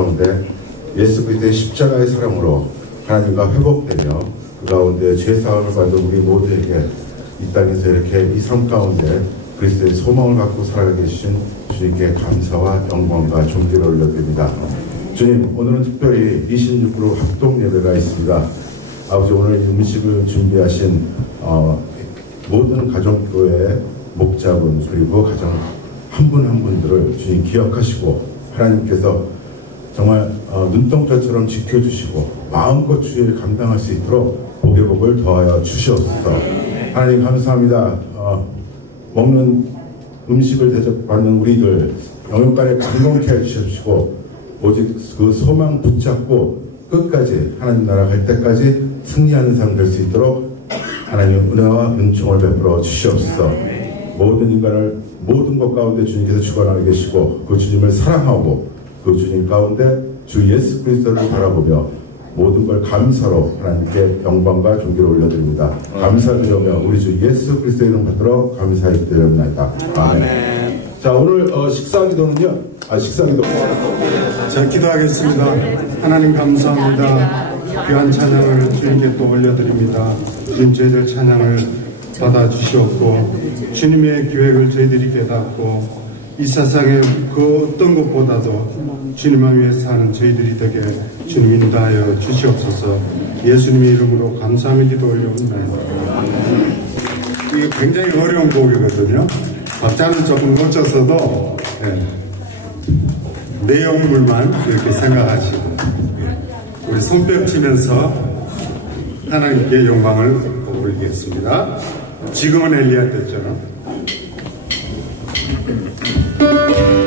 가운데 예수 그리스도의 십자가의 사랑으로 하나님과 회복되며 그 가운데 죄사함을 받은 우리 모두에게 이 땅에서 이렇게 이 삶 가운데 그리스도의 소망을 갖고 살아가게 해주신 주님께 감사와 영광과 존귀를 올려드립니다. 주님, 오늘은 특별히 26그룹 합동 예배가 있습니다. 아버지, 오늘 음식을 준비하신 모든 가정교회 목자분 그리고 가정 한 분 한 분들을 주님 기억하시고 하나님께서 정말 눈동자처럼 지켜주시고 마음껏 주의를 감당할 수 있도록 복의 복을 더하여 주시옵소서. 하나님 감사합니다. 먹는 음식을 대접받는 우리들 영육간에 감동케 해주시고 오직 그 소망 붙잡고 끝까지 하나님 나라 갈 때까지 승리하는 삶 될 수 있도록 하나님 은혜와 은총을 베풀어 주시옵소서. 모든 인간을 모든 것 가운데 주님께서 주관하고 계시고 그 주님을 사랑하고 그 주님 가운데 주 예수 그리스도를 바라보며 모든 걸 감사로 하나님께 영광과 존귀를 올려드립니다. 감사드리며 우리 주 예수 그리스도의 이름 받들어 감사히 드립니다. 아멘. 자, 오늘 식사기도는요. 식사기도. 자, 기도하겠습니다. 하나님 감사합니다. 귀한 찬양을 주님께 또 올려드립니다. 주님, 저희들 찬양을 받아주시옵고 주님의 계획을 저희들이 깨닫고 이 세상에 그 어떤 것보다도 주님을 위해 사는 저희들이 되게 주님 인도하여 주시옵소서. 예수님의 이름으로 감사하며 기도 올려옵니다. 이게 굉장히 어려운 곡이거든요. 박자는 조금 고쳤어도 내용물만 이렇게 생각하시고 우리 손뼉 치면서 하나님께 영광을 올리겠습니다. 지금은 엘리야 때처럼. Oh,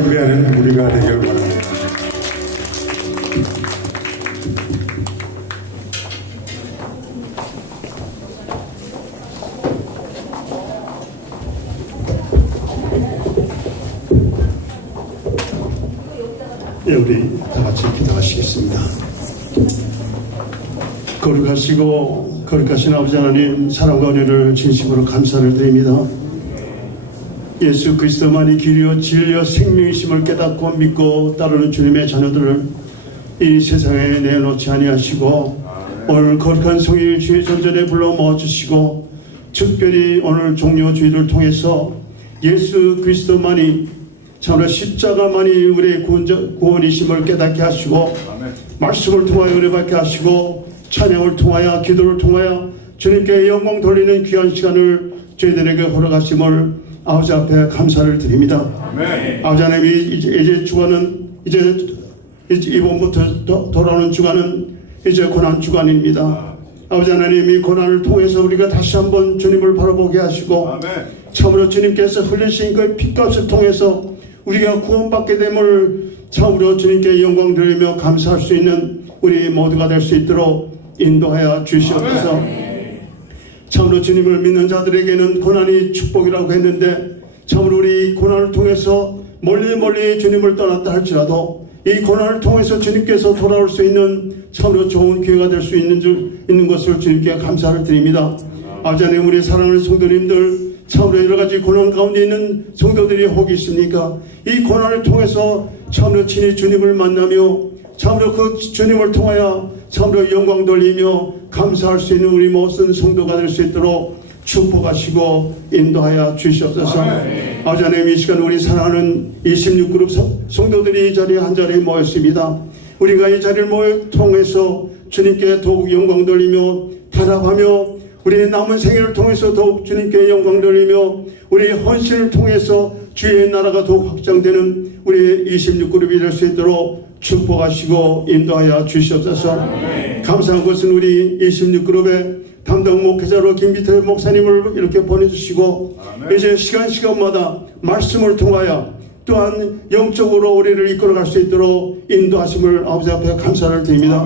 경배하는 우리가 되길 원합니다. 네, 우리 다 같이 기도하시겠습니다. 거룩하신 아버지 하나님, 사랑과 은혜를 진심으로 감사를 드립니다. 예수 그리스도만이 길이요 진리요 생명이심을 깨닫고 믿고 따르는 주님의 자녀들을 이 세상에 내놓지 아니하시고 오늘 거룩한 성일 주의 전전에 불러 모아주시고 특별히 오늘 종료주의를 통해서 예수 그리스도만이 참으로 십자가만이 우리의 구원이심을 깨닫게 하시고 말씀을 통하여 은혜받게 하시고 찬양을 통하여 기도를 통하여 주님께 영광 돌리는 귀한 시간을 저희들에게 허락하심을 아버지 앞에 감사를 드립니다. 아멘. 아버지 하나님, 이제 주간은 이번부터 돌아오는 주간은 이제 고난 주간입니다. 아버지 하나님, 이 고난을 통해서 우리가 다시 한번 주님을 바라보게 하시고 아멘. 참으로 주님께서 흘리신 그 피값을 통해서 우리가 구원받게 됨을 참으로 주님께 영광 드리며 감사할 수 있는 우리 모두가 될 수 있도록 인도하여 주시옵소서. 아멘. 참으로 주님을 믿는 자들에게는 고난이 축복이라고 했는데 참으로 우리 고난을 통해서 멀리 주님을 떠났다 할지라도 이 고난을 통해서 주님께서 돌아올 수 있는 참으로 좋은 기회가 될 수 있는 것을 주님께 감사를 드립니다. 아버지 하나님, 우리 사랑하는 성도님들 참으로 여러가지 고난 가운데 있는 성도들이 혹 있습니까? 이 고난을 통해서 참으로 친히 주님을 만나며 참으로 그 주님을 통하여 참으로 영광 돌리며 감사할 수 있는 우리 모든 성도가 될 수 있도록 축복하시고 인도하여 주시옵소서. 아버지 하나님, 이 시간 우리 사랑하는 26그룹 성도들이 이 자리에 한 자리에 모였습니다. 우리가 이 자리를 통해서 주님께 더욱 영광 돌리며 단합하며 우리의 남은 생애를 통해서 더욱 주님께 영광 돌리며 우리의 헌신을 통해서 주의 나라가 더욱 확장되는 우리 26그룹이 될 수 있도록 축복하시고 인도하여 주시옵소서. 감사한 것은 우리 26그룹의 담당 목회자로 김기태 목사님을 이렇게 보내주시고 이제 시간마다 말씀을 통하여 또한 영적으로 우리를 이끌어갈 수 있도록 인도하심을 아버지 앞에 감사를 드립니다.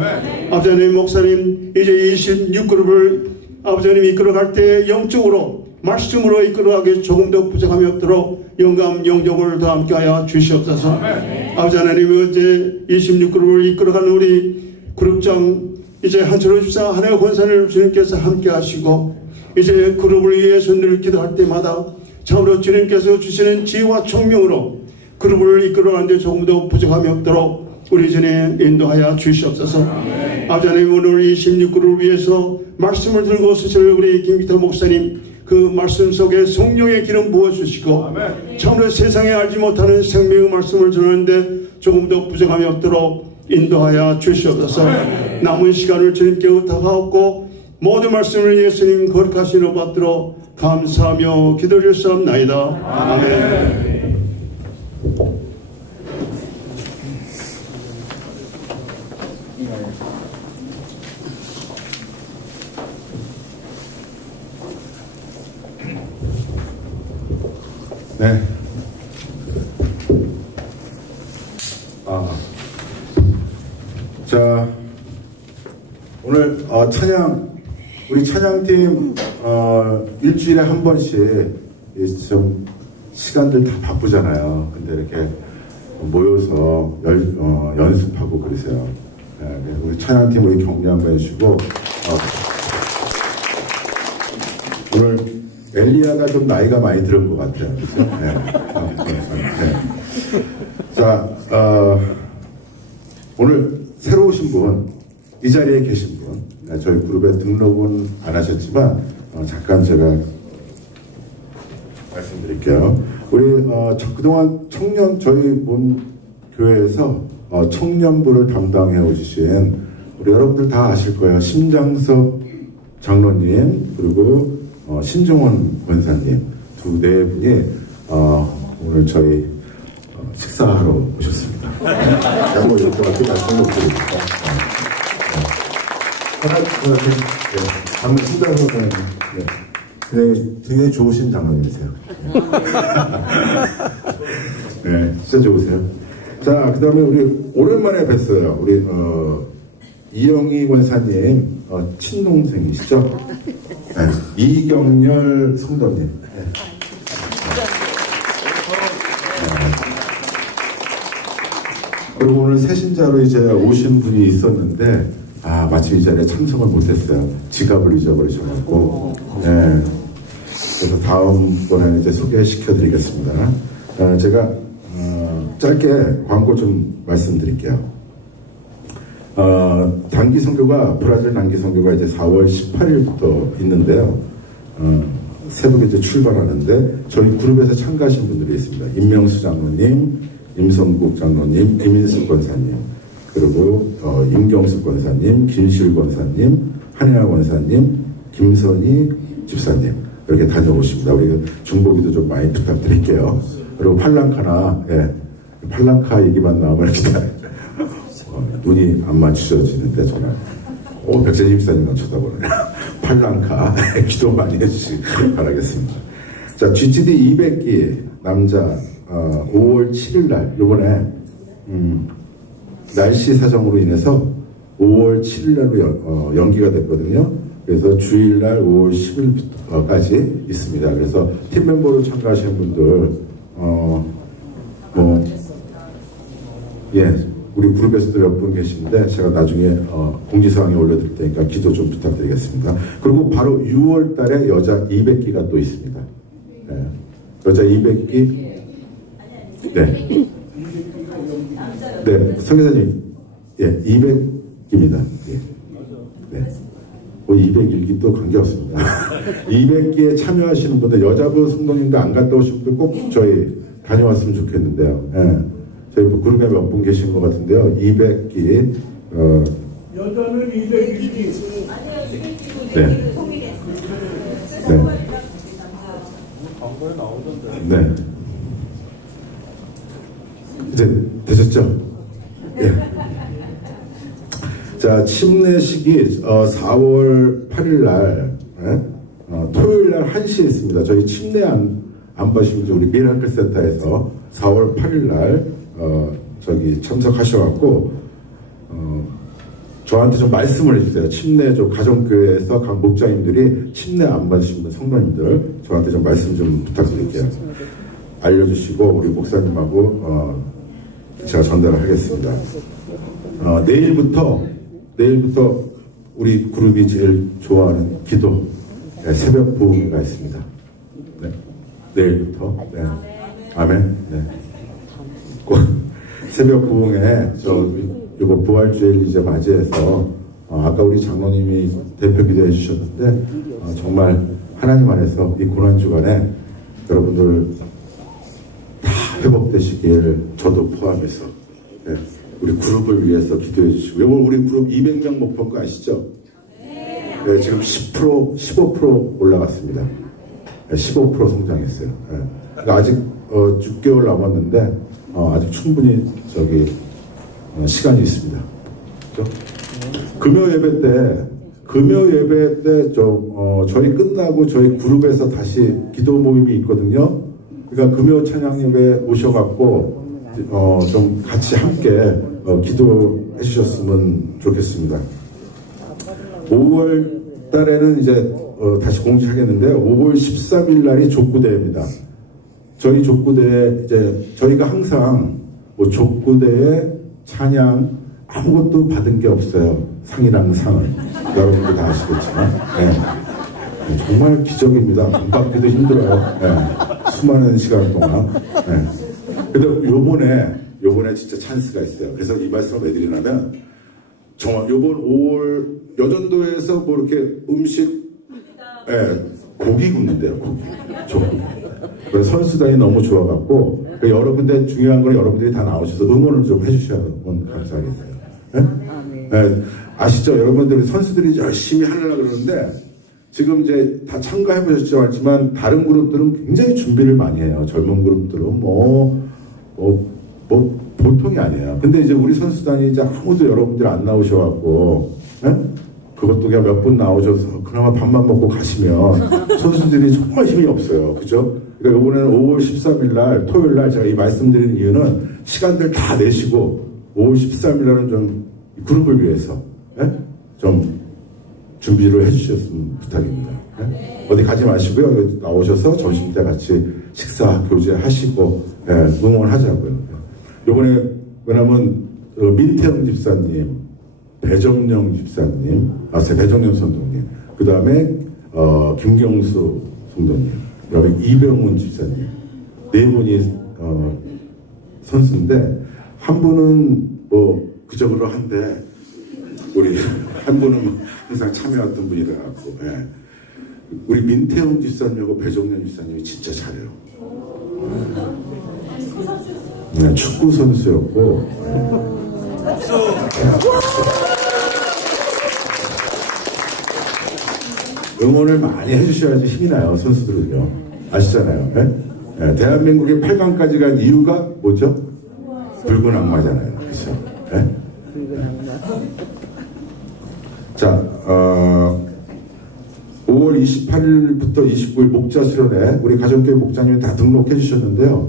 아버지 하나님, 목사님 이제 26그룹을 아버지 하나님 이끌어갈 때 영적으로 말씀으로 이끌어가게 조금 더 부족함이 없도록 영감 영적을 더 함께하여 주시옵소서. 아버지 하나님, 이제 26그룹을 이끌어가는 우리 그룹장 이제 한철호 집사 하나의 권사를 주님께서 함께 하시고 이제 그룹을 위해서 늘 기도할 때마다 참으로 주님께서 주시는 지혜와 총명으로 그룹을 이끌어가는데 조금 더 부족함이 없도록 우리 전에 인도하여 주시옵소서. 아버지 하나님, 오늘 26그룹을 위해서 말씀을 들고 서실 우리 김기태 목사님 그 말씀 속에 성령의 기름 부어주시고 참으로 세상에 알지 못하는 생명의 말씀을 전하는데 조금 더 부족함이 없도록 인도하여 주시옵소서. 남은 시간을 주님께 의탁하옵고 모든 말씀을 예수님 거룩하신 로 받도록 감사하며 기도드렸사옵나이다. 아멘. 네. 자, 오늘 우리 찬양팀 일주일에 한 번씩 좀 시간들 다 바쁘잖아요. 근데 이렇게 모여서 연습하고 그러세요. 네, 우리 찬양팀 우리 격려 한번 해주시고 오늘 엘리야가 좀 나이가 많이 들은 것 같아요. 그렇죠? 네. 네. 자, 오늘 새로 오신 분, 이 자리에 계신 분, 저희 그룹에 등록은 안 하셨지만 잠깐 제가 말씀드릴게요. 우리 그동안 저희 본 교회에서 청년부를 담당해 오주신 우리 여러분들 다 아실 거예요. 심장섭 장로님 그리고 신종원 권사님 네 분이 오늘 저희 식사하러 오셨습니다. 뭐 이렇게 말씀 못 드립니다. 방금 신장섭 장로님 굉장히 좋으신 장로님이세요. 네, 진짜 좋으세요. 자, 그 다음에 우리 오랜만에 뵀어요. 우리 이영희 권사님 친동생이시죠? 네, 이경렬 성도님. 네. 그리고 오늘 새신자로 이제 오신 분이 있었는데 마침 이 자리에 참석을 못했어요. 지갑을 잊어버리셔가지고. 네. 그래서 다음번에는 이제 소개시켜드리겠습니다. 제가 짧게 광고 좀 말씀드릴게요. 단기 선교가 브라질 단기 선교가 이제 4월 18일부터 있는데요. 새벽에 이제 출발하는데 저희 그룹에서 참가하신 분들이 있습니다. 임명수 장로님, 임성국 장로님, 이민숙 권사님, 그리고 임경숙 권사님, 김실 권사님, 한혜아 권사님, 김선희 집사님 이렇게 다녀오십니다. 우리 중보기도 좀 많이 부탁드릴게요. 그리고 팔랑카나, 팔랑카 얘기만 나오면 이렇게 눈이 안 맞추어지는데 정말 백재진 집사님만 쳐다보네요. 팔랑카 기도 많이 해주시기 바라겠습니다. 자, GTD 200기 남자 5월 7일 날 요번에 날씨 사정으로 인해서 5월 7일 날로 연기가 됐거든요. 그래서 주일날 5월 10일까지 있습니다. 그래서 팀 멤버로 참가하시는 분들 우리 그룹에서도 몇 분 계시는데 제가 나중에 공지사항에 올려드릴 테니까 기도 좀 부탁드리겠습니다. 그리고 바로 6월 달에 여자 200기가 또 있습니다. 네. 여자 200기 네. 네, 성교사님, 200기입니다. 네. 201기 또 관계없습니다. 200기에 참여하시는 분들, 여자분 성도님도 안 갔다 오신 분들 꼭 저희 다녀왔으면 좋겠는데요. 네. 저희 그룹에 몇 분 계신 것 같은데요. 200기, 여자는 201기. 네. 네. 네. 이제 되셨죠? 예. 자, 침례식이 4월 8일 날, 토요일 날 1시에 있습니다. 저희 침례 안 봐주시면 우리 미라클 센터에서 4월 8일 날, 저기 참석하셔갖고, 저한테 좀 말씀을 해주세요. 침례 좀 가정교회에서 각 목장님들이 침례 안 받으신 성도님들 저한테 좀 말씀 좀 부탁드릴게요. 알려주시고 우리 목사님하고 제가 전달을 하겠습니다. 내일부터 우리 그룹이 제일 좋아하는 기도 새벽 부흥회가 있습니다. 네. 내일부터. 네. 아멘. 네. 꼭 새벽 부흥회 이거 부활주일 이제 맞이해서 아까 우리 장로님이 대표 기도해 주셨는데 정말 하나님 안에서 이 고난 주간에 여러분들 다 회복되시길 저도 포함해서 우리 그룹을 위해서 기도해 주시고 우리 그룹 200명 목표인 거 아시죠? 네, 지금 10%, 15% 올라갔습니다. 15% 성장했어요. 그러니까 아직 6개월 남았는데 아직 충분히 시간이 있습니다. 그렇죠? 금요 예배 때 저희 끝나고 저희 그룹에서 다시 기도 모임이 있거든요. 그러니까 금요 찬양 예배 오셔갖고 좀 같이 함께 기도해 주셨으면 좋겠습니다. 5월 달에는 이제 다시 공지하겠는데요. 5월 13일 날이 족구대회입니다. 저희 족구대회 이제 저희가 항상 족구대회 찬양 아무것도 받은 게 없어요. 상이랑 상을. 여러분들 다 아시겠지만. 네. 정말 기적입니다. 안 받기도 힘들어요. 네. 수많은 시간 동안. 네. 근데 요번에 진짜 찬스가 있어요. 그래서 이 말씀을 왜 드리냐면, 정말 요번 5월 여전도에서 이렇게 음식, 고기 굽는데요, 고기. 족구. 그래서 선수단이 너무 좋아갖고, 여러분들 중요한 건 여러분들이 다 나오셔서 응원을 좀 해주시면 감사하겠어요. 네? 네. 아시죠? 여러분들 선수들이 열심히 하려고 그러는데 지금 이제 다 참가해 보셨지만 다른 그룹들은 굉장히 준비를 많이 해요. 젊은 그룹들은 보통이 아니에요. 근데 이제 우리 선수단이 이제 아무도 여러분들 안 나오셔갖고, 네? 그것도 그냥 몇 분 나오셔서 그나마 밥만 먹고 가시면 선수들이 정말 힘이 없어요. 그죠? 그러니까 이번에는 5월 13일 날 토요일 날 제가 이 말씀드리는 이유는 시간들 다 내시고 5월 13일 날은 좀 그룹을 위해서 좀 준비를 해주셨으면 부탁입니다. 어디 가지 마시고요. 여기 나오셔서 점심때 같이 식사 교제하시고 응원하자고요. 이번에 왜냐면 민태영 집사님, 배정영 집사님, 배정영 선동님, 그 다음에 김경수 성도님, 그 다음에 이병훈 집사님, 네 분이 선수인데 한 분은 뭐 그저그러 한데 우리 한 분은 항상 참여했던 분이 돼갖고 우리 민태영 집사님하고 배정년 집사님이 진짜 잘해요. 축구 선수였고 응원을 많이 해주셔야지 힘이 나요. 선수들은요. 아시잖아요. 대한민국이 8강까지 간 이유가 뭐죠? 붉은 악마잖아요. 그렇죠? 붉은 악마. 자, 5월 28일부터 29일 목자 수련회 우리 가정교회 목자님이 다 등록해 주셨는데요.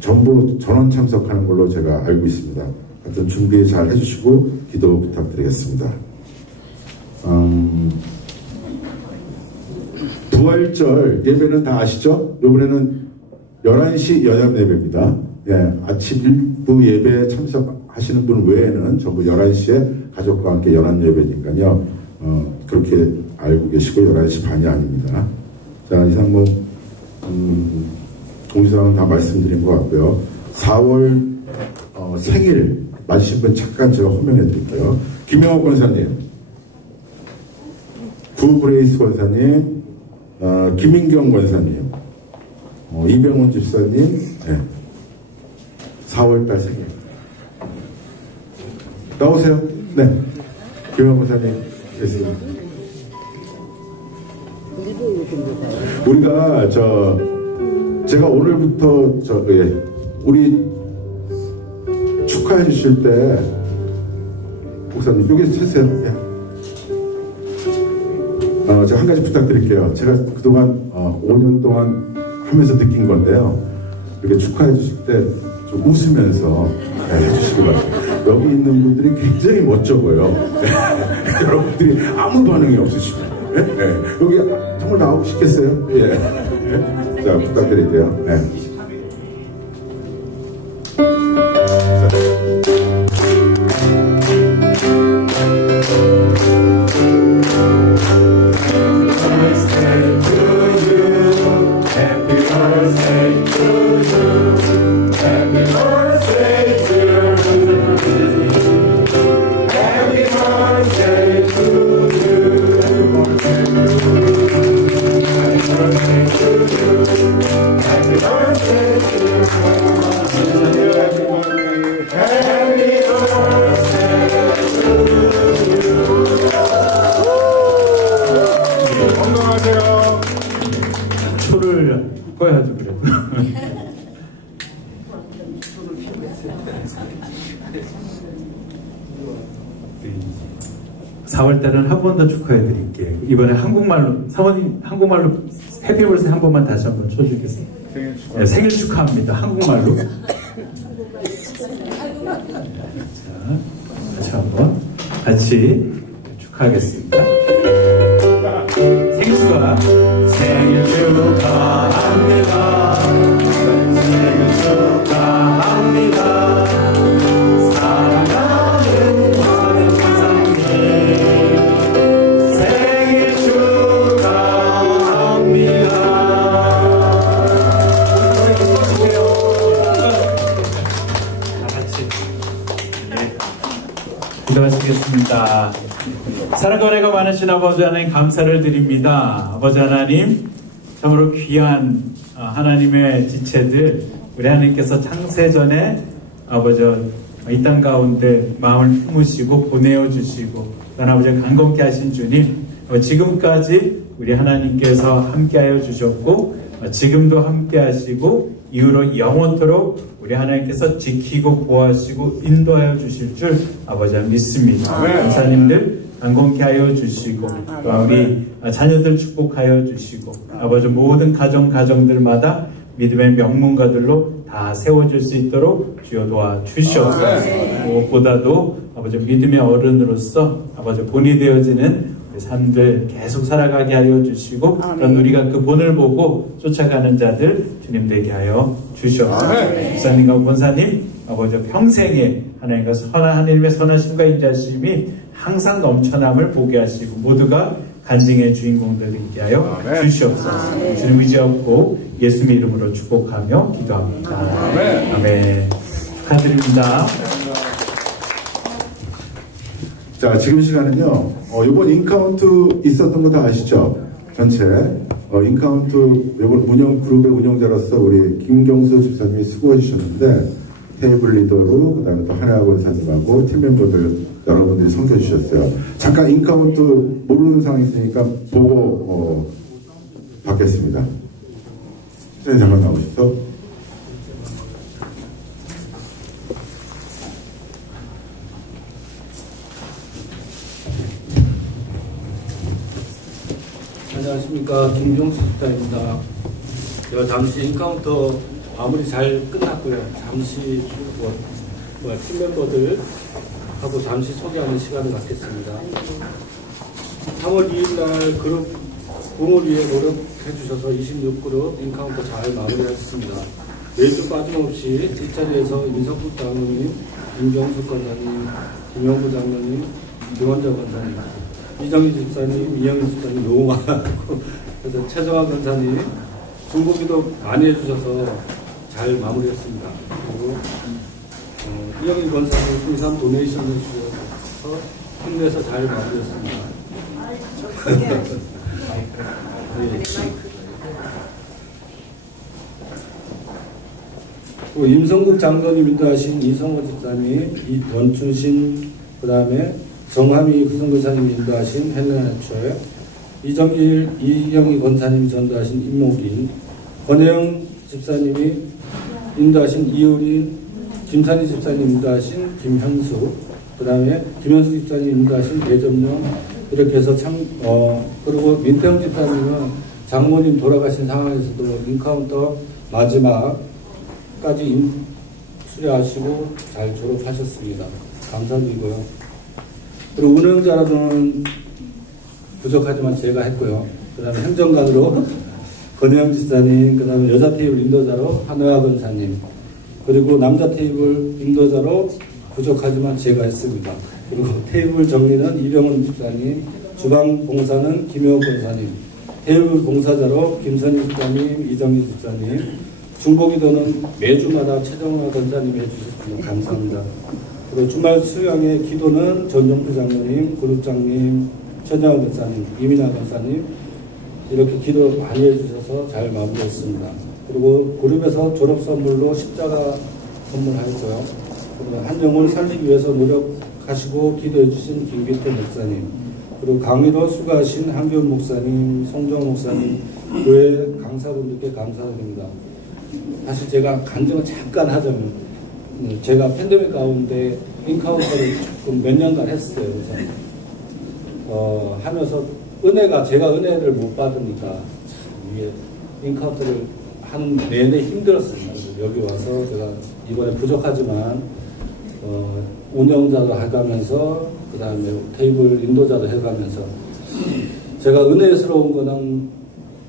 전부 전원 참석하는 걸로 제가 알고 있습니다. 하여튼 준비 잘 해주시고 기도 부탁드리겠습니다. 부활절 예배는 다 아시죠? 이번에는 11시 여녁 예배입니다. 아침 일부 예배에 참석하시는 분 외에는 전부 11시에 가족과 함께 연합 예배니까요. 그렇게 알고 계시고 11시 반이 아닙니다. 자, 이상 뭐 동의사항은 다 말씀드린 것 같고요. 4월 생일 맞으신 분 잠깐 제가 호명해 드릴게요. 김영옥 권사님, 구브레이스 권사님, 김인경 권사님, 이병훈 집사님, 4월달 생일. 나오세요. 네. 김영옥 권사님 계십니다. 우리가 제가 오늘부터 우리 축하해 주실 때 목사님 여기 서세요. 제가 한 가지 부탁드릴게요. 제가 그동안 5년 동안 하면서 느낀 건데요. 이렇게 축하해 주실 때 좀 웃으면서 해주시기 바랍니다. 여기 있는 분들이 굉장히 멋져 보여. 여러분들이 아무 반응이 없으시고 여기 정말 나오고 싶겠어요? 자, 부탁드릴게요. 초를 꺼야죠, 그래도. 4월달은 한 번 더 축하해 드릴게요. 이번에 한국말로, 사모님 한국말로 해피 벌스데이 한 번만 다시 한번 쳐주겠어요? 생일 축하합니다. 한국말로. 자, 다시 한번 같이 축하하겠습니다. 생일 축하. 생일 축하합니다. 생일 축하합니다. 사랑하는 권사님 생일 축하합니다. 다 같이 기도하시겠습니다. 사랑과 은혜가 많으신 아버지 하나님 감사를 드립니다. 아버지 하나님 참으로 귀한 하나님의 지체들 우리 하나님께서 창세전에 아버지 이 땅 가운데 마음을 품으시고 보내어 주시고 또한 아버지 강건케 하신 주님 지금까지 우리 하나님께서 함께하여 주셨고 지금도 함께하시고 이후로 영원토록 우리 하나님께서 지키고 보호하시고 인도하여 주실 줄 아버지 믿습니다. 감사님들 강건케 하여 주시고 또 우리 자녀들 축복하여 주시고 아버지 모든 가정들마다 믿음의 명문가들로 다 세워질 수 있도록 주여 도와주시옵소서. 무엇보다도 아버지 믿음의 어른으로서 아버지 본이 되어지는 삶들 계속 살아가게 하여 주시고 그런 우리가 그 본을 보고 쫓아가는 자들 주님 되게 하여 주시옵소서. 목사님과 권사님 아버지 평생에 하나님의 선하심과 인자심이 항상 넘쳐남을 보게 하시고 모두가 간증의 주인공들 되게 하여 주시옵소서. 주님 의지하고 예수님의 이름으로 축복하며 기도합니다. 아멘. 축하드립니다. 자, 지금 시간은요, 이번 인카운트 있었던 거 다 아시죠? 전체. 인카운트, 이번 그룹의 운영자로서 우리 김경수 집사님이 수고해 주셨는데, 테이블 리더로, 그 다음에 또 한혜아 권사님하고 팀 멤버들 여러분들이 섬겨 주셨어요. 잠깐 인카운트 모르는 상황이 있으니까 보고, 받겠습니다. 선생님 잠깐 나오시죠. 안녕하십니까. 김종수 집사입니다. 제가 잠시 인카운터 마무리 잘 끝났고요. 잠시 팀 멤버들하고 잠시 소개하는 시간을 갖겠습니다. 3월 2일날 그룹 붐을 위해 노력해 주셔서 26그룹 인카운터 잘 마무리하셨습니다. 매주 빠짐없이 뒷자리에서 임석국 장로님, 김경수 권사님, 김영구 장로님, 김원정 권사님, 이정희 집사님, 이영희 집사님 너무 많았고, 그래서 최정화 권사님 중보기도 많이 해주셔서 잘 마무리했습니다. 그리고 이영희 권사님 풍산 도네이션을 주셔서 힘내서 잘 마무리했습니다. 네. 그리고 임성국 장로님 인도하신 이성호 집사님, 원춘신, 그 다음에 정함이 후성권사님 인도하신 헬레나철, 이정일, 이영희 권사님이 전도하신 임목인, 권혜영 집사님이 인도하신 이효린, 김산희 집사님 인도하신 김현수, 그 다음에 김현수 집사님 인도하신 배점령, 이렇게 해서 그리고 민태영 집사님은 장모님 돌아가신 상황에서도 인카운터 마지막까지 수료하시고 잘 졸업하셨습니다. 감사드리고요. 그리고 운영자로는 부족하지만 제가 했고요. 그 다음에 행정관으로 권혜영 집사님, 그 다음에 여자 테이블 인도자로 한혜아 권사님, 그리고 남자 테이블 인도자로 부족하지만 제가 했습니다. 그리고 테이블 정리는 이병헌 집사님, 주방 봉사는 김효 권사님, 테이블 봉사자로 김선희 집사님, 이정희 집사님, 중보기도는 매주마다 최정화 권사님이 해주셨습니다. 감사합니다. 그리고 주말 수양의 기도는 전정부 장로님, 그룹장님, 천정화 권사님, 이민아 권사님 이렇게 기도 많이 해주셔서 잘 마무리했습니다. 그리고 그룹에서 졸업 선물로 십자가 선물하였고요. 그리고 한영을 살리기 위해서 노력하시고 기도해 주신 김기태 목사님, 그리고 강의로 수고하신 한교훈 목사님, 송정 목사님, 교회 강사분들께 감사드립니다. 사실 제가 간증을 잠깐 하자면 제가 팬데믹 가운데 인카운터를 조금 몇 년간 했어요. 그래서 하면서 제가 은혜를 못 받으니까 참 이게 인카운터를 하는 내내 힘들었습니다. 여기 와서 제가 이번에 부족하지만 운영자도 해가면서 그 다음에 테이블 인도자도 해가면서 제가 은혜스러운 거는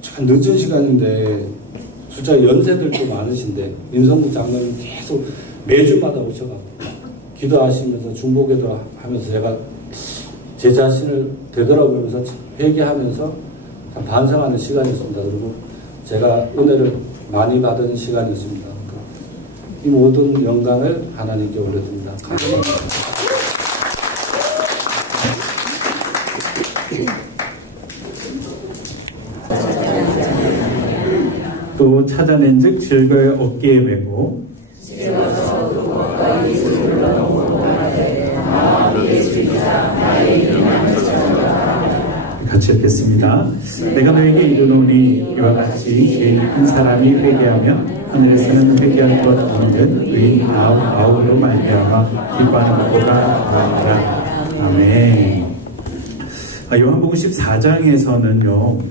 참 늦은 시간인데 진짜 연세들도 많으신데 임성국 장로님 계속 매주마다 오셔가지고 기도하시면서 중보기도 하면서 제가 제 자신을 되돌아보면서 회개하면서 참 반성하는 시간이었습니다. 그리고 제가 은혜를 많이 받은 시간이었습니다. 이 모든 영광을 하나님께 올려드립니다. 감사합니다. 또 찾아낸 즉 즐거이 어깨에 메고 같이 읽겠습니다. 내가 너에게 이르노니 이와 같이 죄인 큰 사람이 회개하면 하늘에서는 회개할 것 없는 의인 아우로 말미암아 기뻐하는 것보다 나으리라. 아멘. 요한복음 14장에서는요,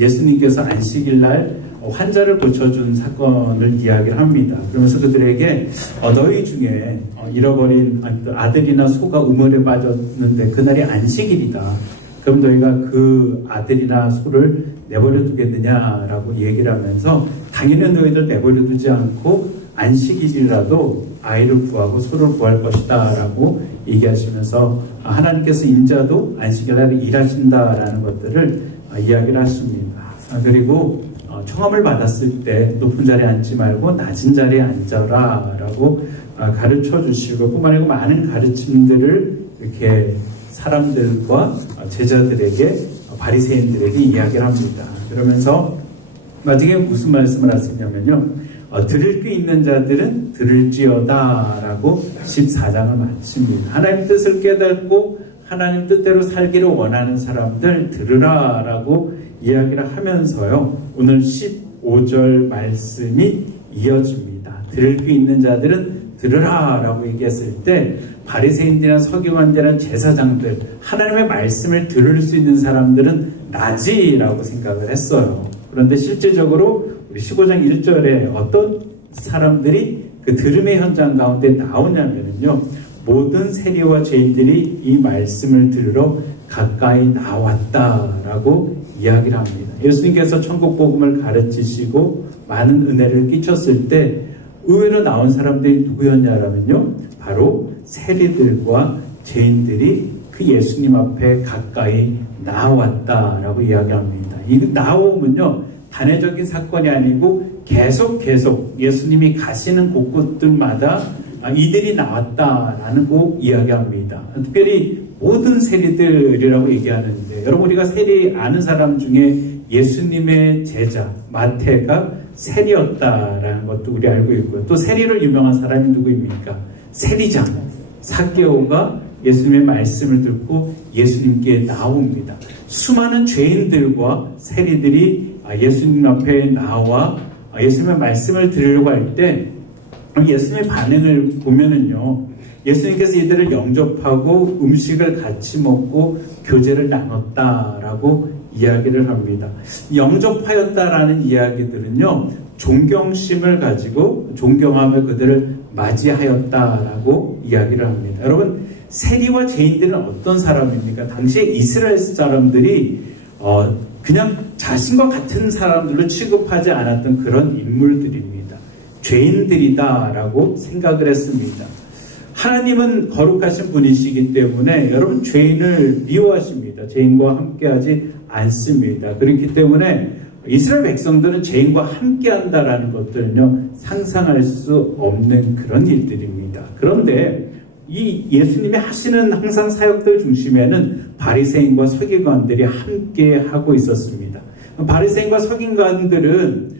예수님께서 안식일 날 환자를 고쳐준 사건을 이야기를 합니다. 그러면서 그들에게 너희 중에 잃어버린 아들이나 소가 우물에 빠졌는데 그날이 안식일이다. 그럼 너희가 그 아들이나 소를 내버려 두겠느냐라고 얘기를 하면서 당연히 너희들 내버려 두지 않고 안식일이라도 아이를 구하고 소를 구할 것이다 라고 얘기하시면서 하나님께서 인자도 안식일날 일하신다라는 것들을 이야기를 하십니다. 그리고 청함을 받았을 때 높은 자리에 앉지 말고 낮은 자리에 앉아라 라고 가르쳐 주시고, 뿐만 아니라 많은 가르침들을 이렇게 사람들과 제자들에게, 바리새인들에게 이야기를 합니다. 그러면서 나중에 무슨 말씀을 하시냐면요, 들을 귀 있는 자들은 들을지어다 라고 14장을 마칩니다. 하나님 뜻을 깨닫고 하나님 뜻대로 살기를 원하는 사람들 들으라 라고 이야기를 하면서요, 오늘 15절 말씀이 이어집니다. 들을 귀 있는 자들은 들으라 라고 얘기했을 때 바리새인들이나 서기관들이나 제사장들, 하나님의 말씀을 들을 수 있는 사람들은 나지라고 생각을 했어요. 그런데 실제적으로 우리 15장 1절에 어떤 사람들이 그 들음의 현장 가운데 나오냐면요, 모든 세리와 죄인들이 이 말씀을 들으러 가까이 나왔다라고 이야기를 합니다. 예수님께서 천국 복음을 가르치시고 많은 은혜를 끼쳤을 때 의외로 나온 사람들이 누구였냐라면요, 바로 세리들과 죄인들이 그 예수님 앞에 가까이 나왔다라고 이야기합니다. 이 나옴은요, 단회적인 사건이 아니고 계속 예수님이 가시는 곳곳들마다 이들이 나왔다라는 거 이야기합니다. 특별히 모든 세리들이라고 얘기하는데, 여러분 우리가 세리 아는 사람 중에 예수님의 제자 마태가 세리였다라는 것도 우리 알고 있고요. 또 세리로 유명한 사람이 누구입니까? 세리장 삭개오가 예수님의 말씀을 듣고 예수님께 나옵니다. 수많은 죄인들과 세리들이 예수님 앞에 나와 예수님의 말씀을 들으려고 할 때 예수님의 반응을 보면은요, 예수님께서 이들을 영접하고 음식을 같이 먹고 교제를 나눴다라고 이야기를 합니다. 영접하였다라는 이야기들은요, 존경심을 가지고 존경하며 그들을 맞이하였다라고 이야기를 합니다. 여러분, 세리와 죄인들은 어떤 사람입니까? 당시에 이스라엘 사람들이 그냥 자신과 같은 사람들로 취급하지 않았던 그런 인물들입니다. 죄인들이다라고 생각을 했습니다. 하나님은 거룩하신 분이시기 때문에 여러분 죄인을 미워하십니다. 죄인과 함께하지 않습니다. 그렇기 때문에 이스라엘 백성들은 죄인과 함께한다라는 것들은요, 상상할 수 없는 그런 일들입니다. 그런데 이 예수님이 하시는 항상 사역들 중심에는 바리새인과 서기관들이 함께 하고 있었습니다. 바리새인과 서기관들은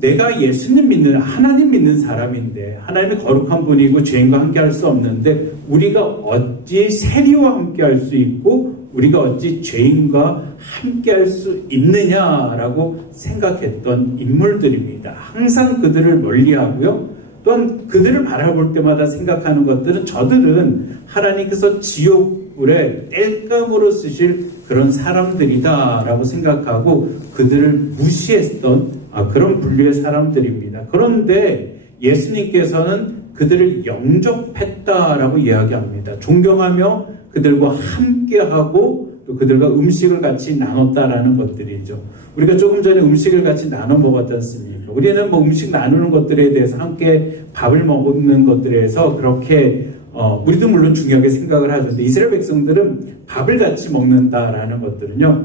내가 예수님 믿는, 하나님 믿는 사람인데, 하나님이 거룩한 분이고 죄인과 함께 할 수 없는데 우리가 어찌 세리와 함께 할 수 있고 우리가 어찌 죄인과 함께 할 수 있느냐라고 생각했던 인물들입니다. 항상 그들을 멀리하고요, 또한 그들을 바라볼 때마다 생각하는 것들은 저들은 하나님께서 지옥불에 땔감으로 쓰실 그런 사람들이다라고 생각하고 그들을 무시했던 그런 분류의 사람들입니다. 그런데 예수님께서는 그들을 영접했다라고 이야기합니다. 존경하며 그들과 함께하고 또 그들과 음식을 같이 나눴다라는 것들이죠. 우리가 조금 전에 음식을 같이 나눠 먹었지 않습니까? 우리는 뭐 음식 나누는 것들에 대해서 함께 밥을 먹는 것들에 대해서 그렇게 우리도 물론 중요하게 생각을 하는데, 이스라엘 백성들은 밥을 같이 먹는다라는 것들은요,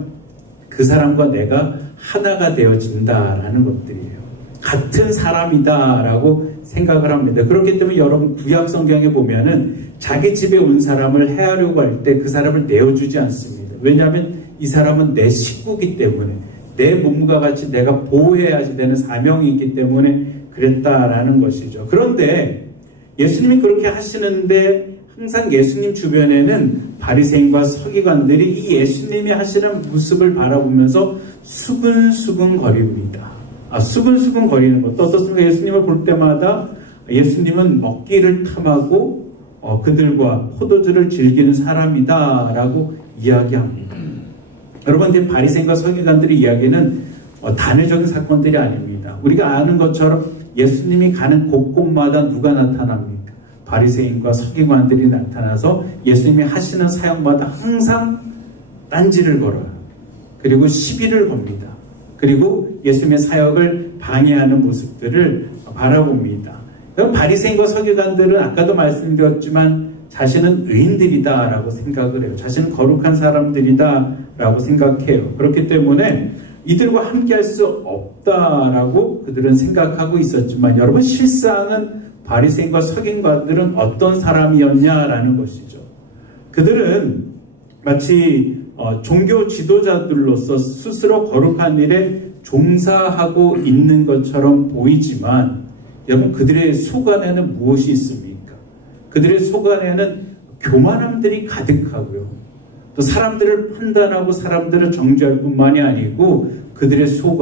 그 사람과 내가 하나가 되어진다라는 것들이에요. 같은 사람이다라고 생각을 합니다. 그렇기 때문에 여러분 구약 성경에 보면은 자기 집에 온 사람을 해하려고 할 때 그 사람을 내어주지 않습니다. 왜냐하면 이 사람은 내 식구이기 때문에, 내 몸과 같이 내가 보호해야지 되는 사명이 있기 때문에 그랬다라는 것이죠. 그런데 예수님이 그렇게 하시는데 항상 예수님 주변에는 바리새인과 서기관들이 이 예수님이 하시는 모습을 바라보면서 수근수근 거립니다. 수근수근 거리는 것. 어떻습니까? 예수님을 볼 때마다 예수님은 먹기를 탐하고 그들과 포도주를 즐기는 사람이다라고 이야기합니다. 여러분, 바리새인과 서기관들의 이야기는 단회적인 사건들이 아닙니다. 우리가 아는 것처럼 예수님이 가는 곳곳마다 누가 나타납니까? 바리새인과 서기관들이 나타나서 예수님이 하시는 사역마다 항상 딴지를 걸어요. 그리고 시비를 겁니다. 그리고 예수님의 사역을 방해하는 모습들을 바라봅니다. 바리새인과 서기관들은 아까도 말씀드렸지만 자신은 의인들이다라고 생각을 해요. 자신은 거룩한 사람들이다라고 생각해요. 그렇기 때문에 이들과 함께할 수 없다라고 그들은 생각하고 있었지만 여러분, 실상은 바리새인과 서기관들은 어떤 사람이었냐라는 것이죠. 그들은 마치 종교 지도자들로서 스스로 거룩한 일에 종사하고 있는 것처럼 보이지만 여러분, 그들의 속 안에는 무엇이 있습니까? 그들의 속 안에는 교만함들이 가득하고요. 또 사람들을 판단하고 사람들을 정죄할 뿐만이 아니고 그들의 속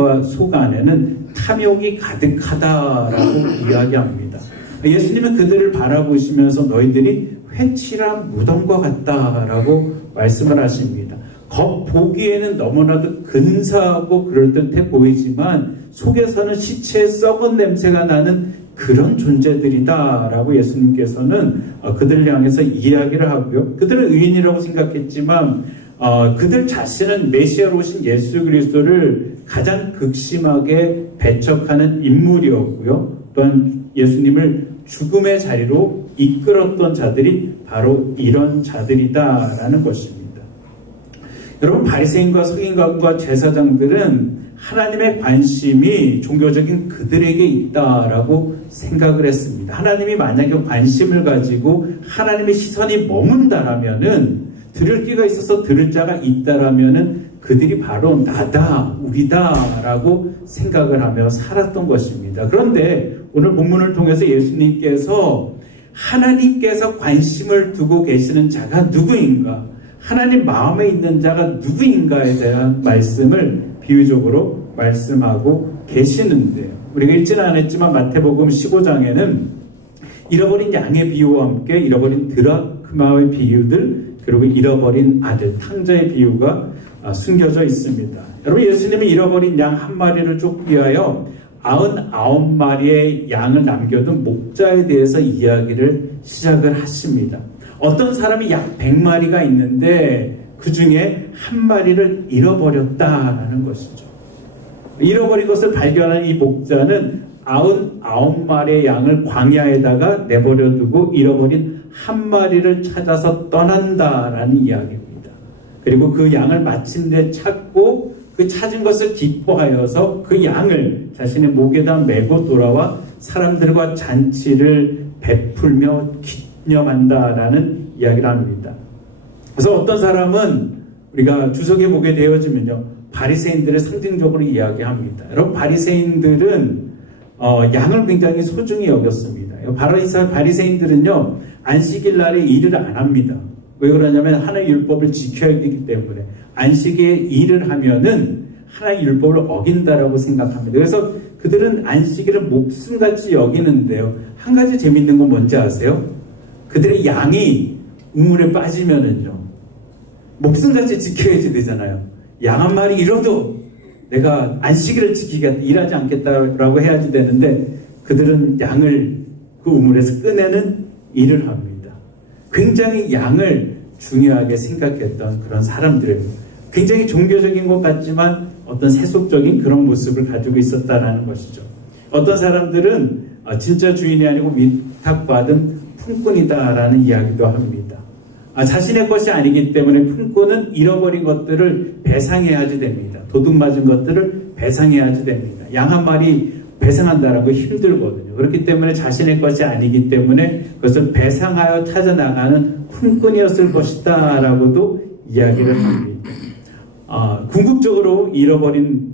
안에는 탐욕이 가득하다라고 이야기합니다. 예수님은 그들을 바라보시면서 너희들이 회칠한 무덤과 같다라고 말씀을 하십니다. 겉보기에는 너무나도 근사하고 그럴듯해 보이지만 속에서는 시체의 썩은 냄새가 나는 그런 존재들이다라고 예수님께서는 그들을 향해서 이야기를 하고요. 그들은 의인이라고 생각했지만 그들 자신은 메시아로 오신 예수 그리스도를 가장 극심하게 배척하는 인물이었고요. 또한 예수님을 죽음의 자리로 이끌었던 자들이 바로 이런 자들이다라는 것입니다. 여러분, 바리새인과 서기관과 제사장들은 하나님의 관심이 종교적인 그들에게 있다라고 생각을 했습니다. 하나님이 만약에 관심을 가지고 하나님의 시선이 머문다라면은, 들을 귀가 있어서 들을 자가 있다라면은 그들이 바로 나다, 우리다라고 생각을 하며 살았던 것입니다. 그런데 오늘 본문을 통해서 예수님께서 하나님께서 관심을 두고 계시는 자가 누구인가, 하나님 마음에 있는 자가 누구인가에 대한 말씀을 비유적으로 말씀하고 계시는데요. 우리가 읽지는 않았지만 마태복음 15장에는 잃어버린 양의 비유와 함께 잃어버린 드라크마의 비유들, 그리고 잃어버린 아들, 탕자의 비유가 숨겨져 있습니다. 여러분, 예수님이 잃어버린 양 한 마리를 쫓기 위하여 99마리의 양을 남겨둔 목자에 대해서 이야기를 시작을 하십니다. 어떤 사람이 약 100마리가 있는데 그 중에 한 마리를 잃어버렸다라는 것이죠. 잃어버린 것을 발견한 이 목자는 99마리의 양을 광야에다가 내버려두고 잃어버린 한 마리를 찾아서 떠난다라는 이야기입니다. 그리고 그 양을 마침내 찾고 그 찾은 것을 기뻐하여서 그 양을 자신의 목에다 메고 돌아와 사람들과 잔치를 베풀며 기념한다라는 이야기를 합니다. 그래서 어떤 사람은 우리가 주석에 보게 되어지면요, 바리새인들을 상징적으로 이야기합니다. 여러분, 바리새인들은 양을 굉장히 소중히 여겼습니다. 바리새인들은요, 안식일 날에 일을 안 합니다. 왜 그러냐면 하나의 율법을 지켜야 되기 때문에. 안식일에 일을 하면은 하나의 율법을 어긴다라고 생각합니다. 그래서 그들은 안식일을 목숨같이 여기는데요. 한 가지 재밌는 건 뭔지 아세요? 그들의 양이 우물에 빠지면은요, 목숨같이 지켜야지 되잖아요. 양 한 마리 잃어도 내가 안식일을 지키겠다, 일하지 않겠다라고 해야지 되는데 그들은 양을 그 우물에서 꺼내는 일을 합니다. 굉장히 양을 중요하게 생각했던 그런 사람들입니다. 굉장히 종교적인 것 같지만 어떤 세속적인 그런 모습을 가지고 있었다는 것이죠. 어떤 사람들은 진짜 주인이 아니고 위탁받은 품꾼이다라는 이야기도 합니다. 자신의 것이 아니기 때문에 품꾼은 잃어버린 것들을 배상해야지 됩니다. 도둑 맞은 것들을 배상해야지 됩니다. 양 한 마리 배상한다는 거 힘들거든요. 그렇기 때문에 자신의 것이 아니기 때문에 그것을 배상하여 찾아나가는 품꾼이었을 것이다 라고도 이야기를 합니다. 궁극적으로 잃어버린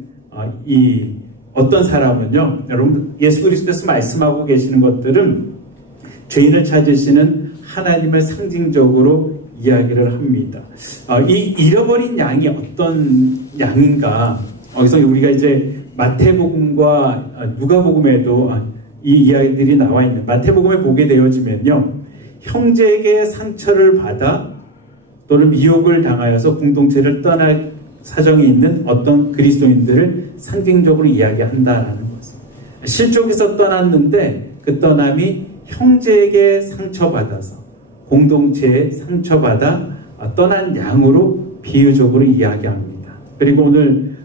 이 어떤 사람은요, 여러분, 예수 그리스도께서 말씀하고 계시는 것들은 죄인을 찾으시는 하나님을 상징적으로 이야기를 합니다. 이 잃어버린 양이 어떤 양인가? 여기서 우리가 이제 마태복음과 누가복음에도 이 이야기들이 나와 있는, 마태복음에 보게 되어지면요, 형제에게 상처를 받아 또는 미혹을 당하여서 공동체를 떠날 사정이 있는 어떤 그리스도인들을 상징적으로 이야기한다라는 것입니다. 실족에서 떠났는데 그 떠남이 형제에게 상처받아서 공동체에 상처받아 떠난 양으로 비유적으로 이야기합니다. 그리고 오늘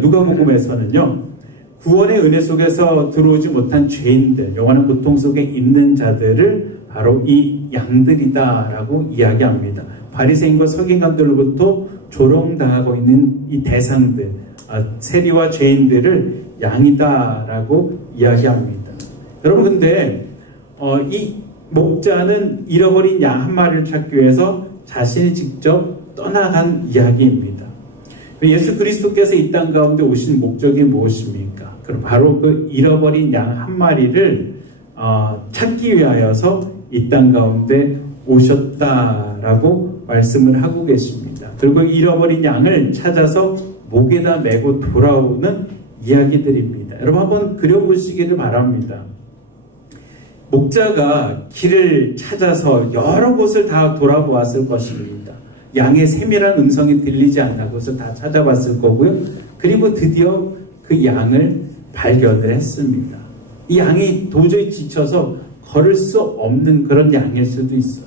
누가복음에서는요, 구원의 은혜 속에서 들어오지 못한 죄인들, 영원한 고통 속에 있는 자들을 바로 이 양들이다라고 이야기합니다. 바리새인과 서기관들로부터 조롱당하고 있는 이 대상들, 세리와 죄인들을 양이다라고 이야기합니다. 여러분, 근데 이 목자는 잃어버린 양 한 마리를 찾기 위해서 자신이 직접 떠나간 이야기입니다. 예수 그리스도께서 이 땅 가운데 오신 목적이 무엇입니까? 그럼 바로 그 잃어버린 양 한 마리를 찾기 위하여서 이 땅 가운데 오셨다라고 말씀을 하고 계십니다. 그리고 잃어버린 양을 찾아서 목에다 메고 돌아오는 이야기들입니다. 여러분 한번 그려보시기를 바랍니다. 목자가 길을 찾아서 여러 곳을 다 돌아보았을 것입니다. 양의 세밀한 음성이 들리지 않는 곳을 다 찾아봤을 거고요. 그리고 드디어 그 양을 발견을 했습니다. 이 양이 도저히 지쳐서 걸을 수 없는 그런 양일 수도 있어요.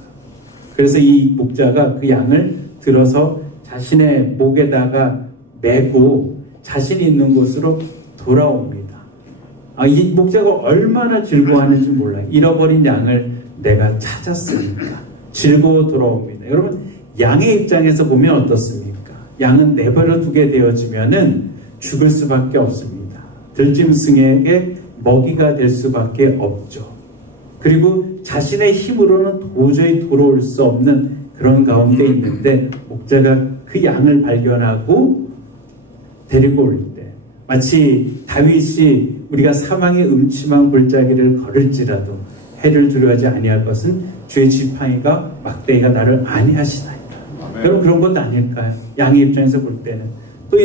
그래서 이 목자가 그 양을 들어서 자신의 목에다가 메고 자신이 있는 곳으로 돌아옵니다. 이 목자가 얼마나 즐거워하는지 몰라요. 잃어버린 양을 내가 찾았습니다. 즐거워 돌아옵니다. 여러분, 양의 입장에서 보면 어떻습니까? 양은 내버려 두게 되어지면은 죽을 수밖에 없습니다. 들짐승에게 먹이가 될 수밖에 없죠. 그리고 자신의 힘으로는 도저히 돌아올 수 없는 그런 가운데 있는데, 목자가 그 양을 발견하고 데리고 올 때, 마치 다윗이 우리가 사망의 음침한 골짜기를 걸을지라도 해를 두려워하지 아니할 것은 주의 지팡이가 막대기가 나를 안위하시나이다. 여러분, 그런 것도 아닐까요? 양의 입장에서 볼 때는. 또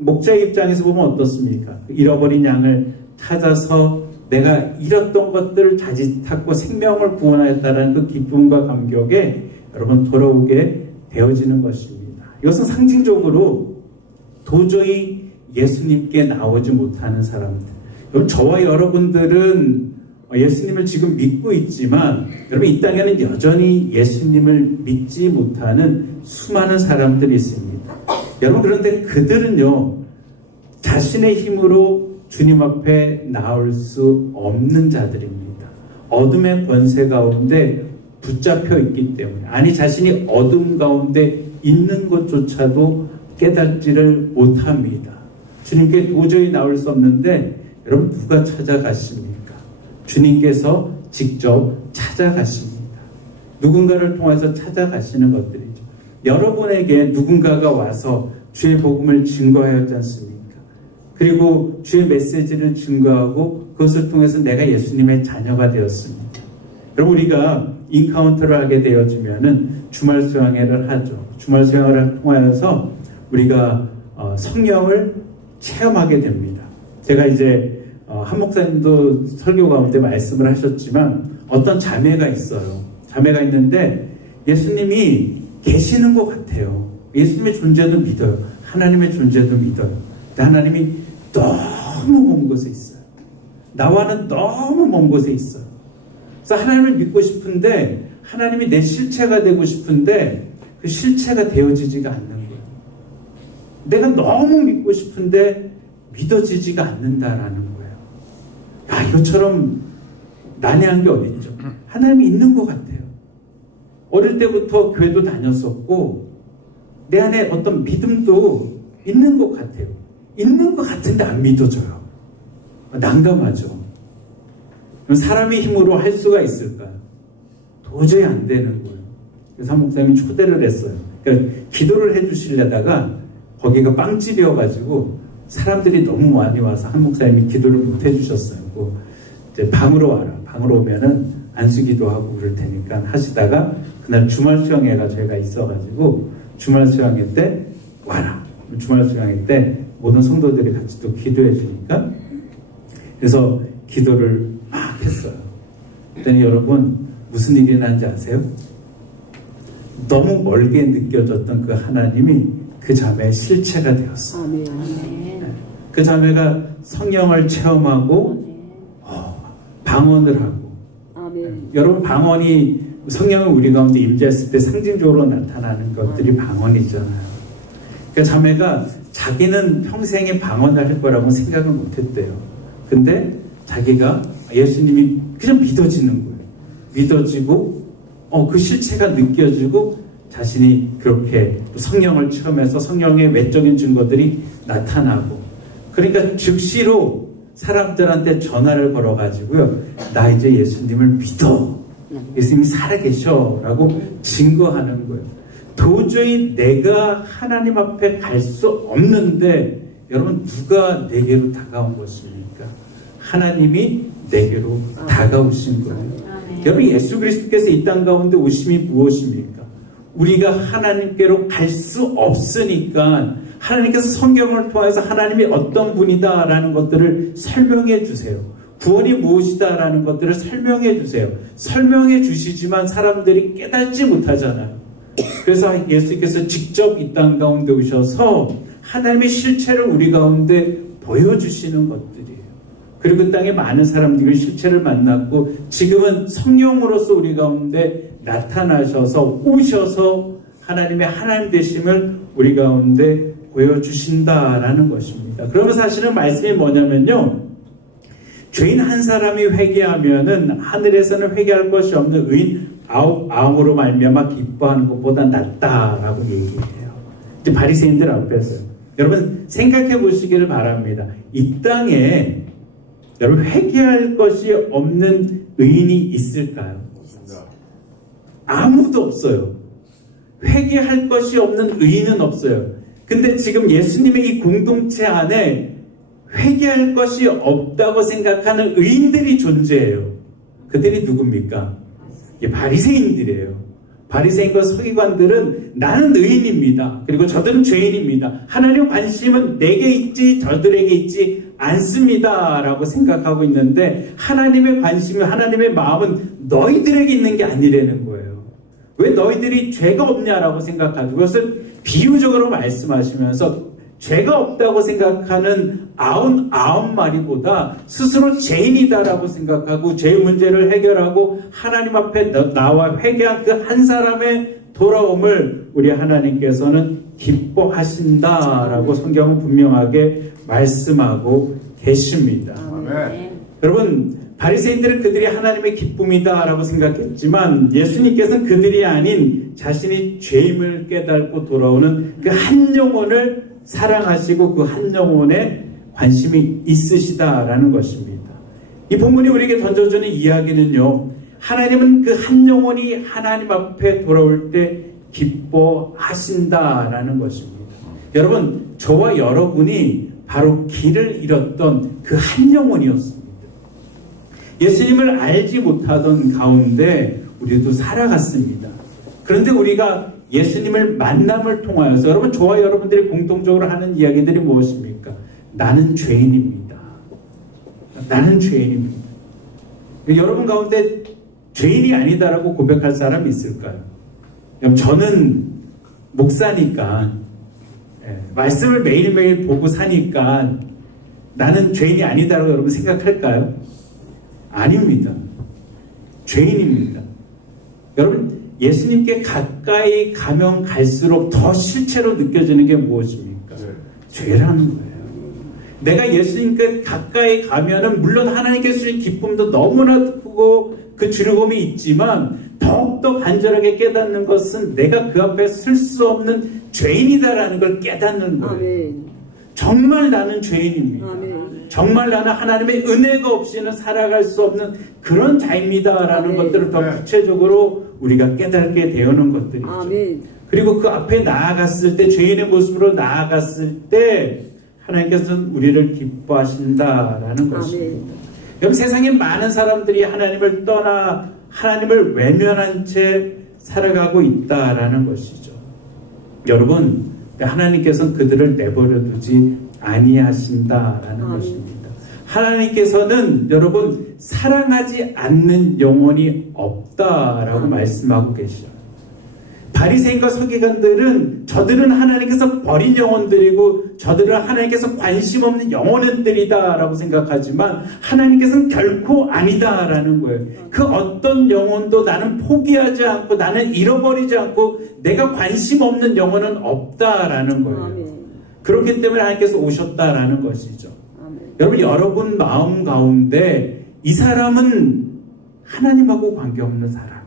목자의 입장에서 보면 어떻습니까? 잃어버린 양을 찾아서 내가 잃었던 것들을 자짓하고 생명을 구원하였다는 그 기쁨과 감격에 여러분 돌아오게 되어지는 것입니다. 이것은 상징적으로 도저히 예수님께 나오지 못하는 사람들. 여러분, 저와 여러분들은 예수님을 지금 믿고 있지만 여러분, 이 땅에는 여전히 예수님을 믿지 못하는 수많은 사람들이 있습니다. 여러분, 그런데 그들은요, 자신의 힘으로 주님 앞에 나올 수 없는 자들입니다. 어둠의 권세 가운데 붙잡혀 있기 때문에, 아니 자신이 어둠 가운데 있는 것조차도 깨닫지를 못합니다. 주님께 도저히 나올 수 없는데 여러분, 누가 찾아가십니까? 주님께서 직접 찾아가십니다. 누군가를 통해서 찾아가시는 것들이죠. 여러분에게 누군가가 와서 주의 복음을 증거하였지 않습니까? 그리고 주의 메시지를 증거하고 그것을 통해서 내가 예수님의 자녀가 되었습니다. 여러분, 우리가 인카운터를 하게 되어지면은 주말 수양회를 하죠. 주말 수양회를 통하여서 우리가 성령을 체험하게 됩니다. 제가 이제 한 목사님도 설교 가운데 말씀을 하셨지만 어떤 자매가 있어요. 자매가 있는데 예수님이 계시는 것 같아요. 예수님의 존재도 믿어요. 하나님의 존재도 믿어요. 근데 하나님이 너무 먼 곳에 있어요. 나와는 너무 먼 곳에 있어요. 그래서 하나님을 믿고 싶은데, 하나님이 내 실체가 되고 싶은데 그 실체가 되어지지가 않는 거예요. 내가 너무 믿고 싶은데 믿어지지가 않는다라는 거예요. 이것처럼 난해한 게 어딨죠. 하나님이 있는 것 같아요. 어릴 때부터 교회도 다녔었고 내 안에 어떤 믿음도 있는 것 같아요. 있는 것 같은데 안 믿어져요. 난감하죠. 사람의 힘으로 할 수가 있을까요? 도저히 안 되는 거예요. 그래서 한 목사님이 초대를 했어요. 그러니까 기도를 해주시려다가 거기가 빵집이어가지고 사람들이 너무 많이 와서 한 목사님이 기도를 못 해주셨어요. 이제 방으로 와라. 방으로 오면은 안수기도 하고 그럴 테니까 하시다가 그날 주말 수양회가 저희가 있어가지고 주말 수양회 때 와라. 주말 수양회 때 모든 성도들이 같이 또 기도해 주니까 그래서 기도를 막 했어요. 그랬더니 여러분, 무슨 일이 난지 아세요? 너무 멀게 느껴졌던 그 하나님이 그 자매의 실체가 되었어요. 그 자매가 성령을 체험하고 방언을 하고 여러분 방언이 성령이 우리 가운데 임재했을 때 상징적으로 나타나는 것들이 방언이잖아요. 그 자매가 자기는 평생에 방언을 할 거라고 생각을 못했대요. 근데 자기가 예수님이 그냥 믿어지는 거예요. 믿어지고 그 실체가 느껴지고 자신이 그렇게 성령을 체험해서 성령의 외적인 증거들이 나타나고 그러니까 즉시로 사람들한테 전화를 걸어가지고요. 나 이제 예수님을 믿어. 예수님이 살아계셔 라고 증거하는 거예요. 도저히 내가 하나님 앞에 갈 수 없는데 여러분 누가 내게로 다가온 것입니까? 하나님이 내게로 다가오신 거예요. 여러분 예수 그리스도께서 이 땅 가운데 오심이 무엇입니까? 우리가 하나님께로 갈 수 없으니까 하나님께서 성경을 통해서 하나님이 어떤 분이다라는 것들을 설명해 주세요. 구원이 무엇이다라는 것들을 설명해 주세요. 설명해 주시지만 사람들이 깨닫지 못하잖아요. 그래서 예수께서 직접 이 땅 가운데 오셔서 하나님의 실체를 우리 가운데 보여주시는 것들이에요. 그리고 그 땅에 많은 사람들이 실체를 만났고 지금은 성령으로서 우리 가운데 나타나셔서 오셔서 하나님의 하나님 되심을 우리 가운데 보여주신다라는 것입니다. 그러면 사실은 말씀이 뭐냐면요. 죄인 한 사람이 회개하면은 하늘에서는 회개할 것이 없는 의인 아홉으로 말미암아 기뻐하는 것보다 낫다라고 얘기해요. 이제 바리새인들 앞에서 여러분 생각해 보시기를 바랍니다. 이 땅에 여러분 회개할 것이 없는 의인이 있을까요? 아무도 없어요. 회개할 것이 없는 의인은 없어요. 근데 지금 예수님의 이 공동체 안에 회개할 것이 없다고 생각하는 의인들이 존재해요. 그들이 누굽니까? 바리새인들이에요. 바리새인과 서기관들은 나는 의인입니다. 그리고 저들은 죄인입니다. 하나님의 관심은 내게 있지 저들에게 있지 않습니다. 라고 생각하고 있는데 하나님의 관심이 하나님의 마음은 너희들에게 있는 게 아니라는 거예요. 왜 너희들이 죄가 없냐라고 생각하고 그것을 비유적으로 말씀하시면서 죄가 없다고 생각하는 99마리보다 스스로 죄인이다라고 생각하고 죄의 문제를 해결하고 하나님 앞에 나와 회개한 그 한 사람의 돌아옴을 우리 하나님께서는 기뻐하신다라고 성경은 분명하게 말씀하고 계십니다. 여러분 바리새인들은 그들이 하나님의 기쁨이다라고 생각했지만 예수님께서는 그들이 아닌 자신이 죄임을 깨닫고 돌아오는 그 한 영혼을 사랑하시고 그 한 영혼에 관심이 있으시다라는 것입니다. 이 본문이 우리에게 던져주는 이야기는요. 하나님은 그 한 영혼이 하나님 앞에 돌아올 때 기뻐하신다라는 것입니다. 여러분 저와 여러분이 바로 길을 잃었던 그 한 영혼이었습니다. 예수님을 알지 못하던 가운데 우리도 살아갔습니다. 그런데 우리가 예수님을 만남을 통하여서 여러분 저와 여러분들이 공통적으로 하는 이야기들이 무엇입니까? 나는 죄인입니다. 나는 죄인입니다. 여러분 가운데 죄인이 아니다라고 고백할 사람이 있을까요? 저는 목사니까 말씀을 매일매일 보고 사니까 나는 죄인이 아니다라고 여러분 생각할까요? 아닙니다. 죄인입니다. 여러분 예수님께 가까이 가면 갈수록 더 실체로 느껴지는 게 무엇입니까? 죄라는 거예요. 내가 예수님께 가까이 가면은 물론 하나님께 주신 기쁨도 너무나 크고 그 즐거움이 있지만 더욱더 간절하게 깨닫는 것은 내가 그 앞에 설 수 없는 죄인이다라는 걸 깨닫는 거예요. 아멘. 정말 나는 죄인입니다. 아멘. 정말 나는 하나님의 은혜가 없이는 살아갈 수 없는 그런 자입니다라는 아멘. 것들을 더 구체적으로 우리가 깨닫게 되어오는 것들이죠. 아멘. 그리고 그 앞에 나아갔을 때 죄인의 모습으로 나아갔을 때 하나님께서는 우리를 기뻐하신다라는 것입니다. 여러분 세상에 많은 사람들이 하나님을 떠나 하나님을 외면한 채 살아가고 있다라는 것이죠. 여러분 하나님께서는 그들을 내버려 두지 아니하신다라는 것입니다. 하나님께서는 여러분 사랑하지 않는 영혼이 없다라고 말씀하고 계시죠. 바리새인과 서기관들은 저들은 하나님께서 버린 영혼들이고 저들은 하나님께서 관심 없는 영혼들이다라고 생각하지만 하나님께서는 결코 아니다라는 거예요. 그 어떤 영혼도 나는 포기하지 않고 나는 잃어버리지 않고 내가 관심 없는 영혼은 없다라는 거예요. 그렇기 때문에 하나님께서 오셨다라는 것이죠. 여러분 마음 가운데 이 사람은 하나님하고 관계없는 사람이야.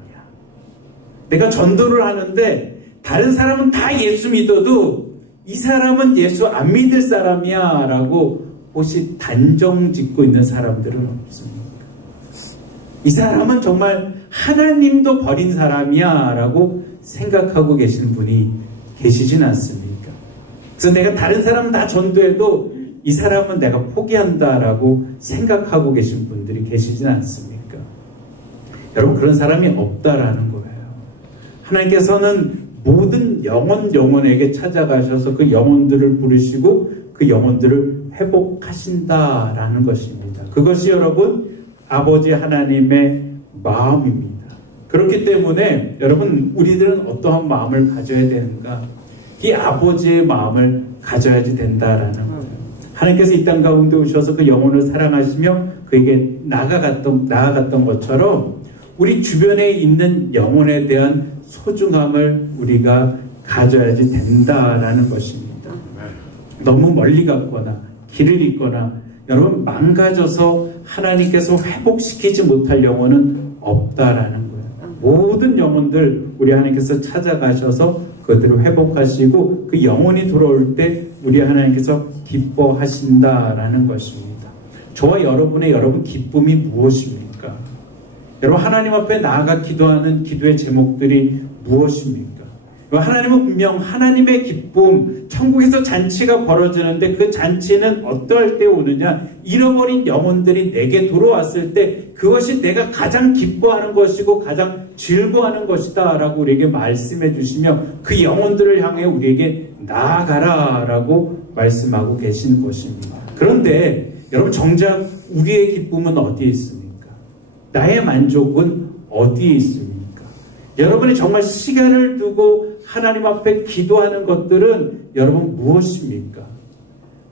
내가 전도를 하는데 다른 사람은 다 예수 믿어도 이 사람은 예수 안 믿을 사람이야 라고 혹시 단정 짓고 있는 사람들은 없습니까? 이 사람은 정말 하나님도 버린 사람이야 라고 생각하고 계시는 분이 계시진 않습니까? 그래서 내가 다른 사람은 다 전도해도 이 사람은 내가 포기한다라고 생각하고 계신 분들이 계시진 않습니까? 여러분 그런 사람이 없다라는 거예요. 하나님께서는 모든 영혼에게 찾아가셔서 그 영혼들을 부르시고 그 영혼들을 회복하신다라는 것입니다. 그것이 여러분 아버지 하나님의 마음입니다. 그렇기 때문에 여러분 우리들은 어떠한 마음을 가져야 되는가? 이 아버지의 마음을 가져야지 된다라는 거예요. 하나님께서 이 땅 가운데 오셔서 그 영혼을 사랑하시며 그에게 나아갔던 것처럼 우리 주변에 있는 영혼에 대한 소중함을 우리가 가져야지 된다라는 것입니다. 너무 멀리 갔거나 길을 잃거나 여러분 망가져서 하나님께서 회복시키지 못할 영혼은 없다라는 거예요. 모든 영혼들 우리 하나님께서 찾아가셔서 그들을 회복하시고 그 영혼이 돌아올 때 우리 하나님께서 기뻐하신다라는 것입니다. 저와 여러분 기쁨이 무엇입니까? 여러분 하나님 앞에 나아가 기도하는 기도의 제목들이 무엇입니까? 하나님은 분명 하나님의 기쁨, 천국에서 잔치가 벌어지는데 그 잔치는 어떠할 때 오느냐? 잃어버린 영혼들이 내게 돌아왔을 때 그것이 내가 가장 기뻐하는 것이고 가장 즐거워하는 것이다 라고 우리에게 말씀해 주시며 그 영혼들을 향해 우리에게 나아가라 라고 말씀하고 계시는 것입니다. 그런데 여러분 정작 우리의 기쁨은 어디에 있습니까? 나의 만족은 어디에 있습니까? 여러분이 정말 시간을 두고 하나님 앞에 기도하는 것들은 여러분 무엇입니까?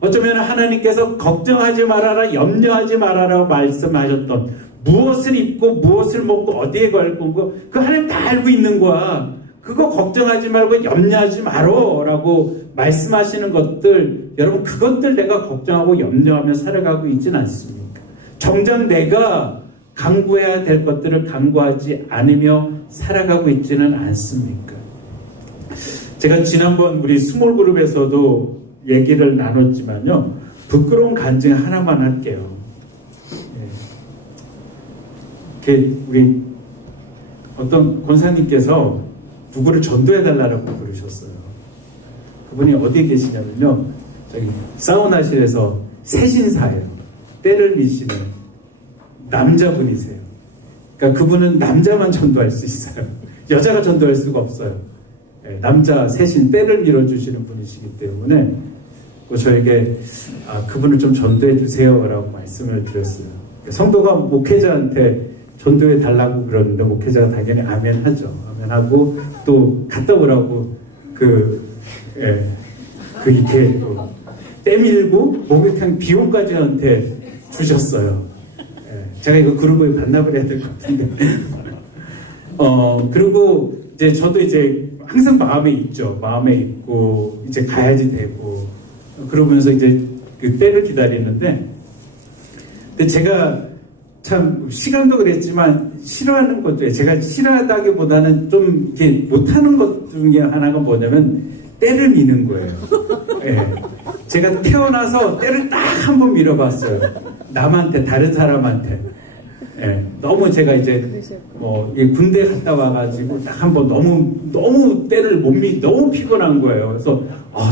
어쩌면 하나님께서 걱정하지 말아라, 염려하지 말아라 말씀하셨던 무엇을 입고 무엇을 먹고 어디에 갈 거고 그 하나님 다 알고 있는 거야. 그거 걱정하지 말고 염려하지 말어 라고 말씀하시는 것들 여러분 그것들 내가 걱정하고 염려하며 살아가고 있지는 않습니까? 정작 내가 강구해야 될 것들을 강구하지 않으며 살아가고 있지는 않습니까? 제가 지난번 우리 스몰 그룹에서도 얘기를 나눴지만요. 부끄러운 간증 하나만 할게요. 우리 어떤 권사님께서 누구를 전도해달라고 부르셨어요. 그분이 어디에 계시냐면요. 저기 사우나실에서 새신사예요. 때를 미시는 남자분이세요. 그러니까 그분은 남자만 전도할 수 있어요. 여자가 전도할 수가 없어요. 남자 새신 때를 밀어주시는 분이시기 때문에 저에게 그분을 좀 전도해 주세요 라고 말씀을 드렸어요. 성도가 목회자한테 전도해 달라고 그러는데 목회자가 당연히 아멘 하죠. 아멘 하고 또 갔다 오라고 이렇게 또 때밀고 목욕탕 비용까지 저한테 주셨어요. 제가 이거 그룹에 반납을 해야 될 것 같은데. 그리고 이제 저도 이제 항상 마음에 있죠. 마음에 있고 이제 가야지 되고 그러면서 이제 그 때를 기다리는데 근데 제가 참 시간도 그랬지만 싫어하는 것도 제가 싫어하다기보다는 좀 이렇게 못하는 것 중에 하나가 뭐냐면 때를 미는 거예요. 제가 태어나서 때를 딱 한 번 밀어봤어요. 남한테 다른 사람한테. 너무 제가 이제 군대 갔다 와가지고 딱 한 번 너무 때를 너무 피곤한 거예요. 그래서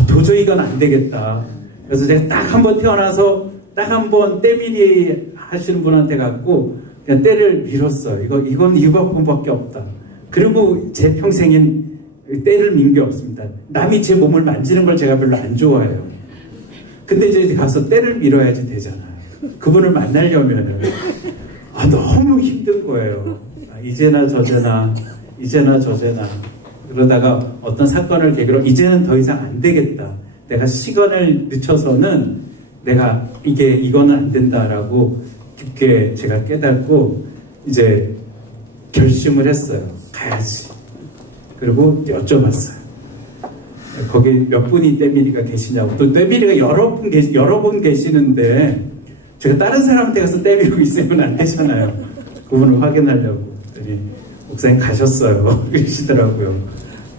도저히 이건 안 되겠다. 그래서 제가 딱 한 번 태어나서 딱 한 번 때밀이 하시는 분한테 갖고 그냥 때를 밀었어요. 이건 이거밖에 없다. 그리고 제 평생엔 때를 민 게 없습니다. 남이 제 몸을 만지는 걸 제가 별로 안 좋아해요. 근데 이제 가서 때를 밀어야지 되잖아요. 그분을 만나려면은 너무 힘든 거예요. 이제나 저제나 그러다가 어떤 사건을 계기로 이제는 더 이상 안 되겠다. 내가 시간을 늦춰서는 내가 이거는 안 된다라고 깊게 제가 깨닫고 이제 결심을 했어요. 가야지. 그리고 여쭤봤어요. 거기 몇 분이 때밀이가 계시냐고. 또 때밀이가 여러 분 계시는데 제가 다른 사람한테 가서 때밀고 있으면 안 되잖아요. 그분을 확인하려고. 그랬더니 목사님 가셨어요. 그러시더라고요.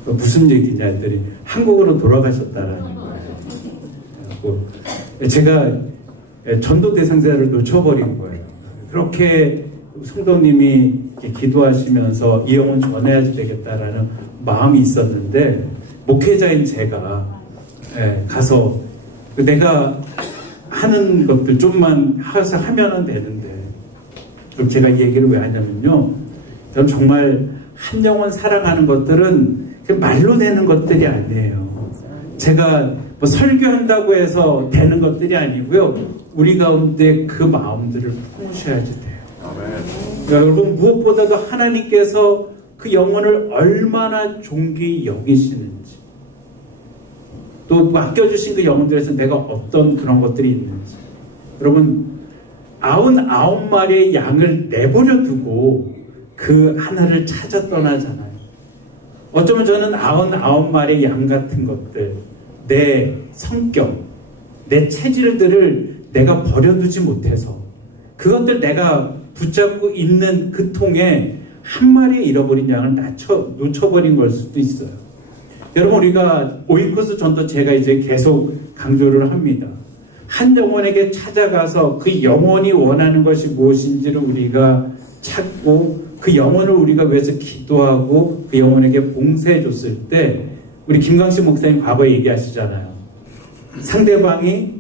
무슨 얘기냐 했더니 한국으로 돌아가셨다라는 거예요. 그래서 제가 전도 대상자를 놓쳐버린 거예요. 그렇게 성도님이 기도하시면서 이 영혼 전해야지 되겠다라는 마음이 있었는데 목회자인 제가 가서 내가 하는 것들 좀만 하면은 되는데 그럼 제가 이 얘기를 왜 하냐면요. 여러분 정말 한 영혼 사랑하는 것들은 말로 되는 것들이 아니에요. 제가 뭐 설교한다고 해서 되는 것들이 아니고요. 우리 가운데 그 마음들을 품으셔야지 돼요. 여러분 무엇보다도 하나님께서 그 영혼을 얼마나 존귀히 여기시는지 또 맡겨주신 그 영혼들에서 내가 어떤 그런 것들이 있는지 여러분 99마리의 양을 내버려 두고 그 하나를 찾아 떠나잖아요. 어쩌면 저는 99마리의 양 같은 것들 내 성격 내 체질들을 내가 버려두지 못해서 그것들 내가 붙잡고 있는 그 통에 한 마리의 잃어버린 양을 놓쳐버린 걸 수도 있어요. 여러분 우리가 오이코스 전도 제가 이제 계속 강조를 합니다. 한 영혼에게 찾아가서 그 영혼이 원하는 것이 무엇인지를 우리가 찾고 그 영혼을 우리가 위해서 기도하고 그 영혼에게 봉사해 줬을 때 우리 김광식 목사님 과거에 얘기하시잖아요. 상대방이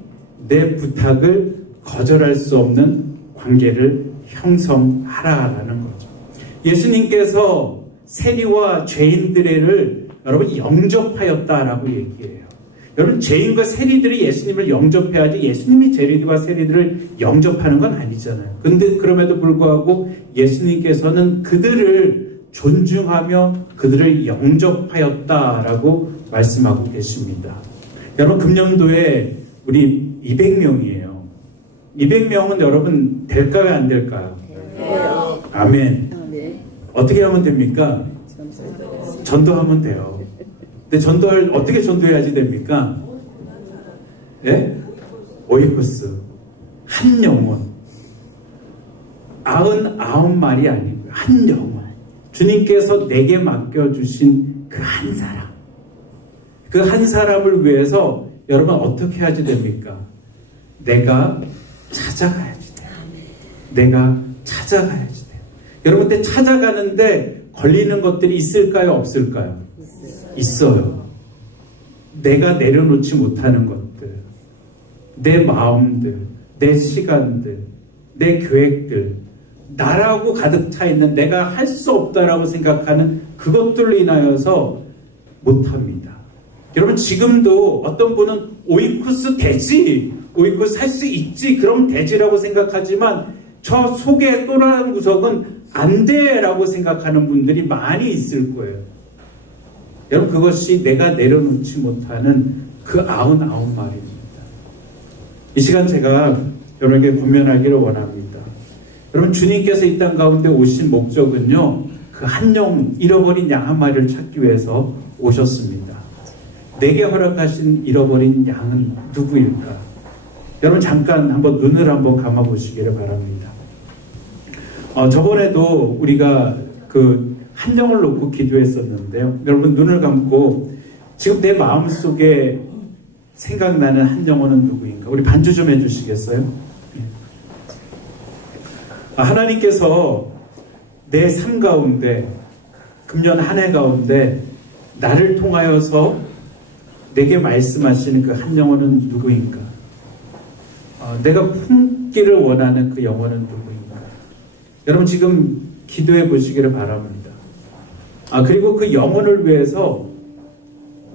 내 부탁을 거절할 수 없는 관계를 형성하라라는 거죠. 예수님께서 세리와 죄인들을 여러분 영접하였다라고 얘기해요. 여러분 죄인과 세리들이 예수님을 영접해야지 예수님이 세리들과 세리들을 영접하는 건 아니잖아요. 근데 그럼에도 불구하고 예수님께서는 그들을 존중하며 그들을 영접하였다라고 말씀하고 계십니다. 여러분 금년도에 우리 200명이에요. 200명은 여러분 될까요 안 될까요? 아멘. 어떻게 하면 됩니까? 전도하면 돼요. 근데 어떻게 전도해야지 됩니까? 예? 오이코스. 한 영혼. 99마리 아니고요. 한 영혼. 주님께서 내게 맡겨주신 그 한 사람. 그 한 사람을 위해서 여러분 어떻게 해야지 됩니까? 내가 찾아가야지 돼요. 내가 찾아가야지 돼요. 여러분 근데 찾아가는데 걸리는 것들이 있을까요? 없을까요? 있어요. 내가 내려놓지 못하는 것들, 내 마음들, 내 시간들, 내 계획들, 나라고 가득 차 있는 내가 할 수 없다라고 생각하는 그것들로 인하여서 못합니다. 여러분 지금도 어떤 분은 오이쿠스 되지, 오이쿠스 할 수 있지, 그럼 되지라고 생각하지만 저 속에 또 다른 구석은 안 돼라고 생각하는 분들이 많이 있을 거예요. 여러분 그것이 내가 내려놓지 못하는 그 99마리입니다. 이 시간 제가 여러분에게 권면하기를 원합니다. 여러분 주님께서 이 땅 가운데 오신 목적은요, 그 한 영 잃어버린 양 한 마리를 찾기 위해서 오셨습니다. 내게 허락하신 잃어버린 양은 누구일까? 여러분 잠깐 한번 눈을 한번 감아 보시기를 바랍니다. 저번에도 우리가 그 한 영을 놓고 기도했었는데요. 여러분 눈을 감고 지금 내 마음속에 생각나는 한 영혼은 누구인가? 우리 반주 좀 해주시겠어요? 하나님께서 내 삶 가운데 금년 한 해 가운데 나를 통하여서 내게 말씀하시는 그 한 영혼은 누구인가? 내가 품기를 원하는 그 영혼은 누구인가? 여러분 지금 기도해 보시기를 바랍니다. 그리고 그 영혼을 위해서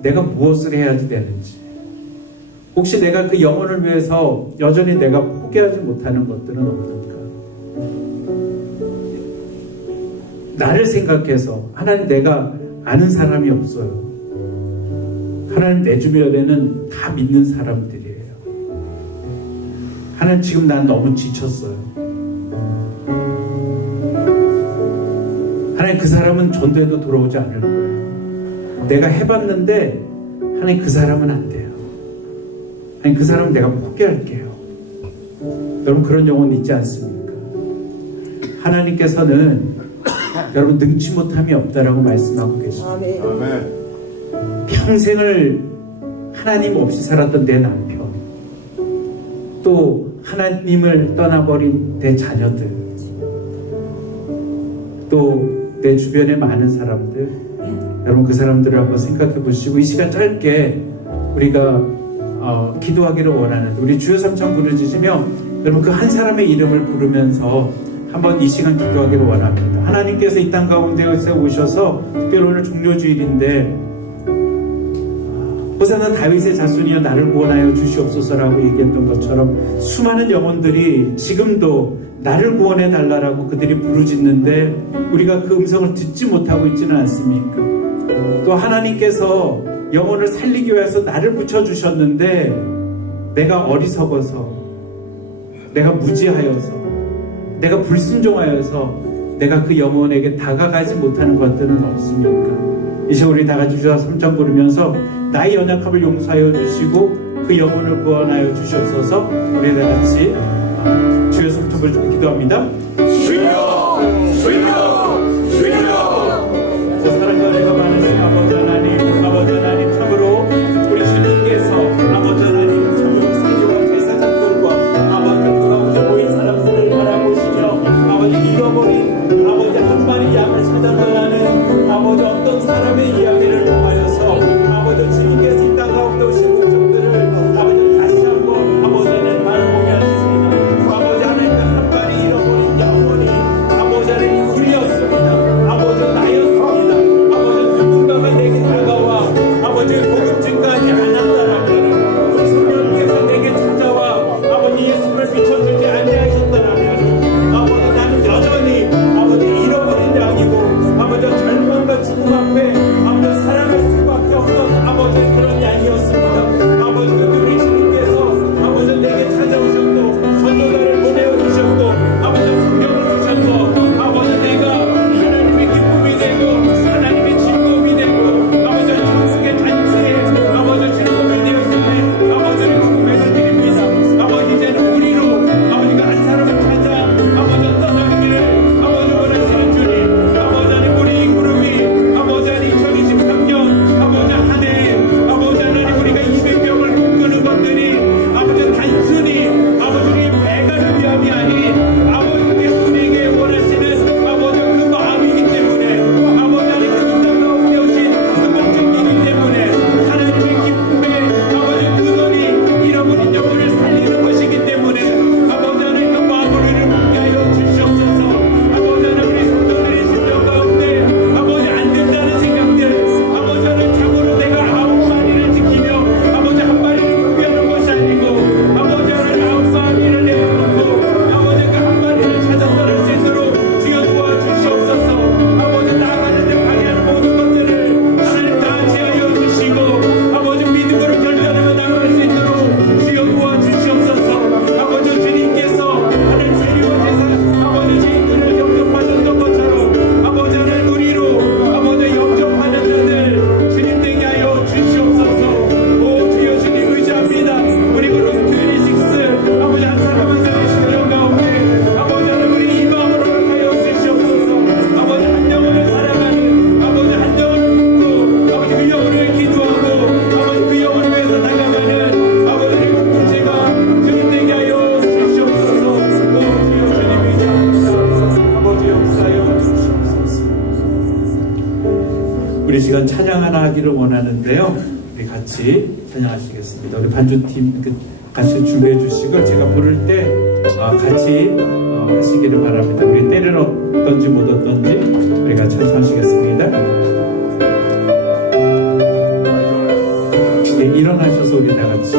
내가 무엇을 해야지 되는지, 혹시 내가 그 영혼을 위해서 여전히 내가 포기하지 못하는 것들은 어떨까? 나를 생각해서 하나님, 내가 아는 사람이 없어요. 하나님, 내 주변에는 다 믿는 사람들이에요. 하나님, 지금 난 너무 지쳤어요. 하나님, 그 사람은 전도에도 돌아오지 않을 거예요. 내가 해봤는데 하나님, 그 사람은 안 돼요. 하나님, 그 사람은 내가 포기할게요. 여러분, 그런 영혼 있지 않습니까? 하나님께서는 여러분, 능치 못함이 없다라고 말씀하고 계십니다. 아멘. 평생을 하나님 없이 살았던 내 남편, 또 하나님을 떠나버린 내 자녀들, 또 내 주변에 많은 사람들, 여러분, 그 사람들을 한번 생각해 보시고 이 시간 짧게 우리가 기도하기를 원하는, 우리 주여 삼창 부르짖으며 여러분 그 한 사람의 이름을 부르면서 한번 이 시간 기도하기를 원합니다. 하나님께서 이 땅 가운데에 오셔서, 특별히 오늘 종료주일인데 호산나 다윗의 자손이여 나를 구원하여 주시옵소서라고 얘기했던 것처럼 수많은 영혼들이 지금도 나를 구원해 달라라고 그들이 부르짖는데 우리가 그 음성을 듣지 못하고 있지는 않습니까? 또 하나님께서 영혼을 살리기 위해서 나를 붙여주셨는데 내가 어리석어서, 내가 무지하여서, 내가 불순종하여서 내가 그 영혼에게 다가가지 못하는 것들은 없습니까? 이제 우리 다 같이 주여 삼창 부르면서 나의 연약함을 용서하여 주시고 그 영혼을 구원하여 주시옵소서. 우리 다 같이 주여 삼창 부르짖고 기도합니다. 주여! 주여! 주여! 저 사랑과 은혜가 많으신 아버지 하나님, 참으로 우리 주님께서 아버지 하나님, 참으로 사교와 제사장들과 아버지 그 가운데 모인 사람들을 바라보시며 아버지 잃어버린 아버지 한 마리 양을 찾아 떠나는 아버지 어떤 사람의 이야기를 통하여서 아버지 주님께서 이 땅 가운데 오신 목적들을 아버지 다시 한번 아버지는 바라보게 하셨습니다. 아버지 하나님, 한 마리 잃어버린 영혼이 아버지 하나님 우리였습니다. 아버지 나였습니다. 아버지 누군가가 내게 다가와 아버지 복음증까지 않았다라면, 우리 성령께서 내게 찾아와 아버지 예수를 비춰주지 아니하셨다라면 아버지 나는 여전히 아버지 잃어버린 양이고 아버지 절망과 죽음 앞에 아버지 살아갈 수밖에 없던 아버지 그런 양이었습니다. 아버지 우리 주님께서 아버지 내게 찾아오셨고 전도자를 보내주셨고 아버지 성경을 주셔서 아버지 내가 하나님의 기쁨이 되고 하나님의 즐거움이 되고 아버지 천국의 단체에 아버지 즐거움이 되었는데 아버지를 궁금해서 드립니다. 아버지 이제는 우리로 아버지가 한 사람을 찾아 아버지 떠나기를 아버지 원하시는 주님, 아버지 하나님 우리 이 그룹이 아버지 하나님 2023년 아버지 한 해 아버지 하나님 우리가 200명을 꿈꾸는 것들이 아버지 단순히 아버지 우리 배가를 위함이 아닌 아버지께서 우리에게 원하시는 아버지 그 마음이기 때문에 아버지 하나님 그 인간 가운데 오신 그 목적이기 때문에 하나님의 기쁨에 아버지 그들이 잃어버린 영혼을 살리는 것이기 때문에 아버지 하나님 그 마음을 묻게 하여 주시옵소서. 아버지 하나님 우리 성도들의 심령 가운데 아버지 안 된다는 생각들, 아버지 하나님 참으로 내가 9마리를 지키며 아버지 한 마리를 구별하는 것이 아니고 아버지 하나님 9마리를 내어놓고 아버지 그 한 마리를 찾아 떠날 수 있도록 주여 도와주시옵소서. 아버지 나아가는 데 방해하는 모든 것들을 하나님 다 제하여 주시고 아버지 믿음으로 결단하며 나아갈 수 있도록 주여 도와주시옵소서. 아버지 주님께서 하나님 세리와 제사 아버지 죄인들을 영접하셨던 것처럼 아버지 하나님 우리로 아버지 영접하는 자들 주님 되게 하여 주시옵소서. 오 주여 주님 의지합니다. 우리 그룹 26 아버지 한 사람 한 사람의 심령 가운데 아버지 하나님 우리 이 마음으로 하여 주시옵소서. 아버지 한 영혼을 사랑하는 아버지 한 영혼을 믿고 아버지 그 영혼을 위해 기도하고 아버지 그 영혼을 위해서 나가가는 아버지의 공동체가 주님 되게 하여 주시옵소서. 오 주여 주님 의지합니다. 아버지 역사하여 주시옵소서. 우리 시간 찬양 하나 하기를 원하는데요. 우리 같이 찬양하시겠습니다. 우리 반주팀 같이 준비해 주시고 제가 부를 때 같이 하시기를 바랍니다. 우리 때는 어떤지 못 어떤지 우리가 찬송하시겠습니다. 네, 일어나셔서 우리 다 같이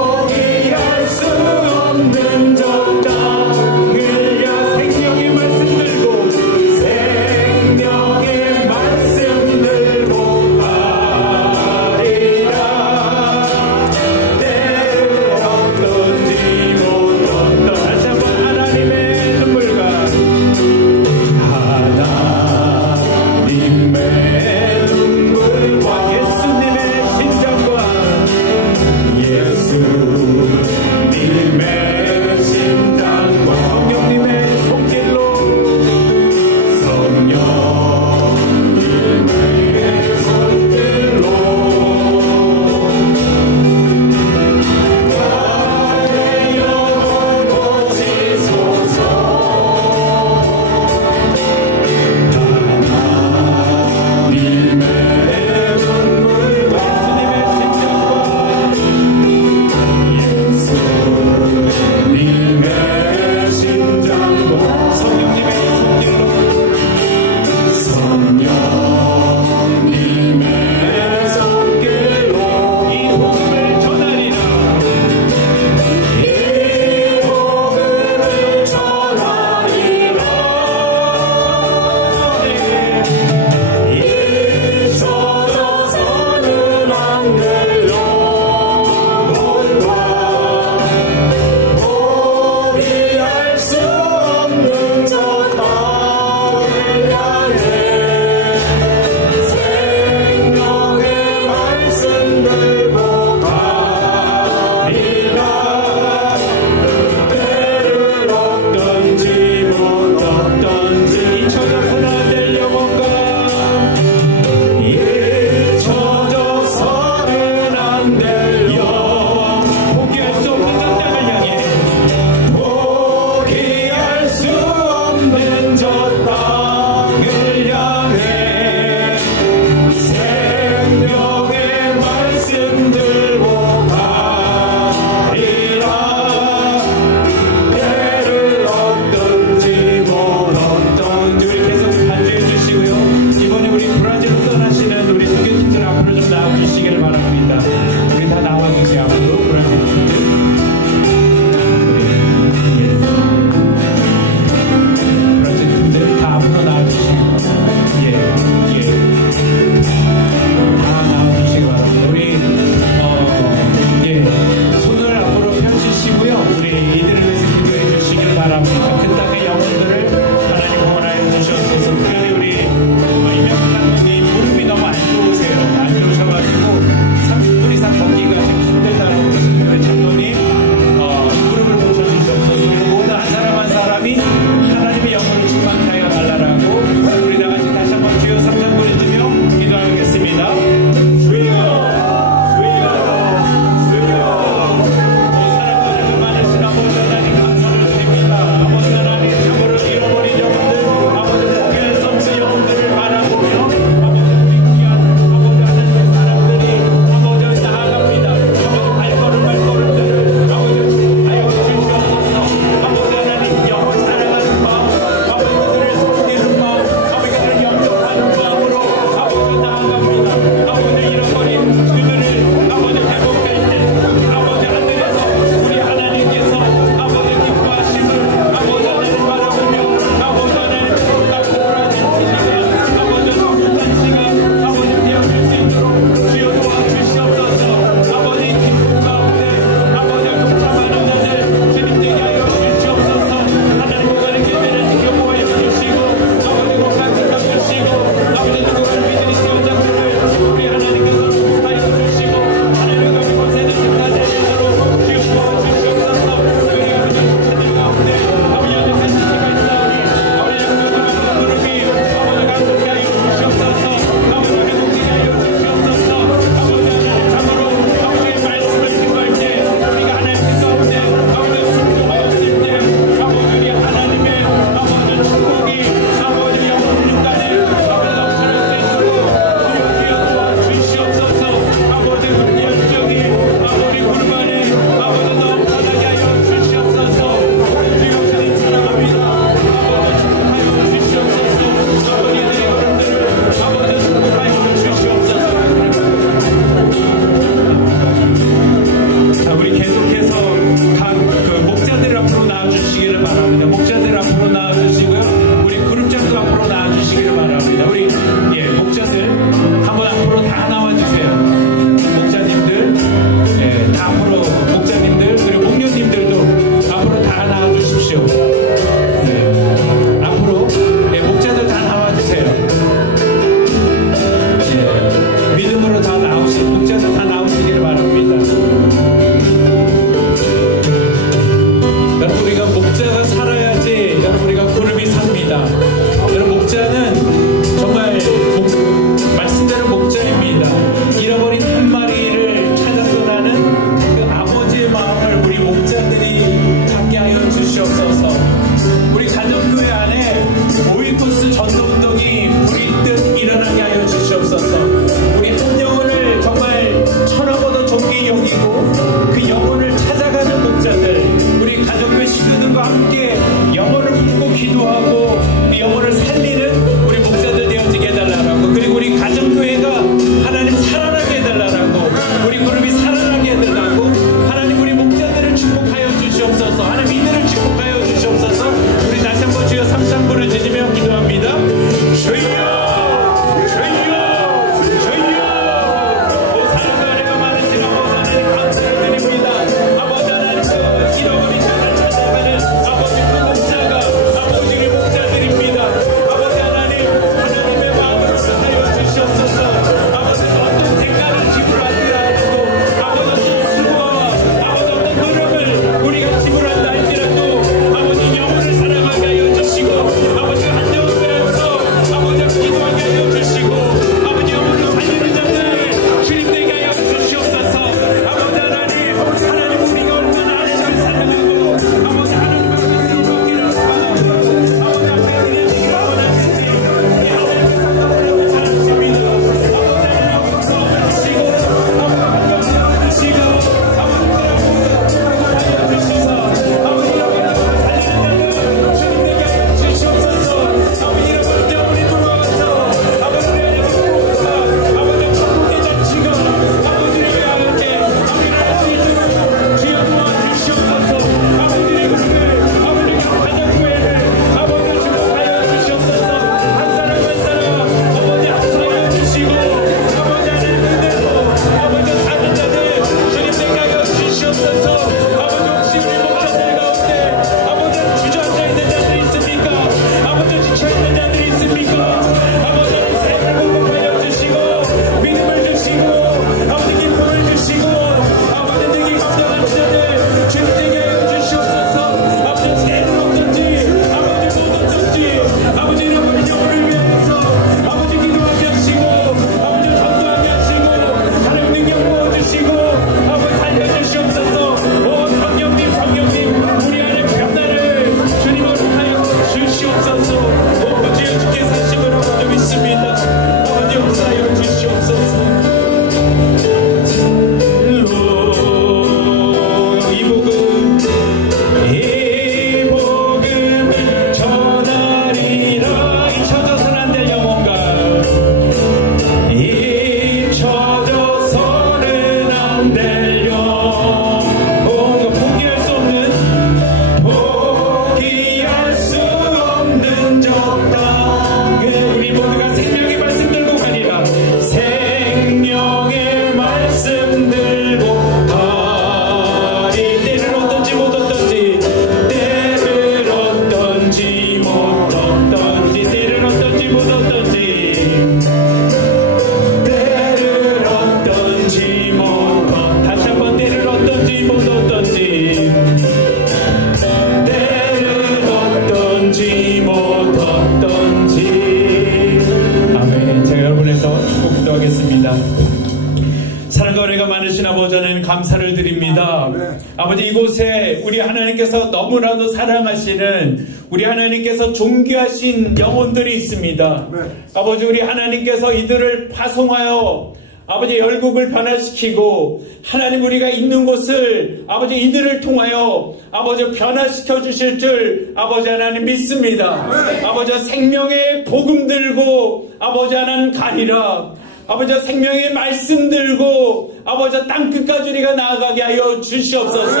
감사를 드립니다. 아버지, 이곳에 우리 하나님께서 너무나도 사랑하시는 우리 하나님께서 존귀하신 영혼들이 있습니다. 아버지, 우리 하나님께서 이들을 파송하여 아버지 열국을 변화시키고 하나님 우리가 있는 곳을 아버지 이들을 통하여 아버지 변화시켜 주실 줄 아버지 하나님 믿습니다. 아버지 생명의 복음 들고 아버지 하나님 가리라. 아버지 생명의 말씀 들고 아버지 땅끝까지 우리가 나아가게 하여 주시옵소서.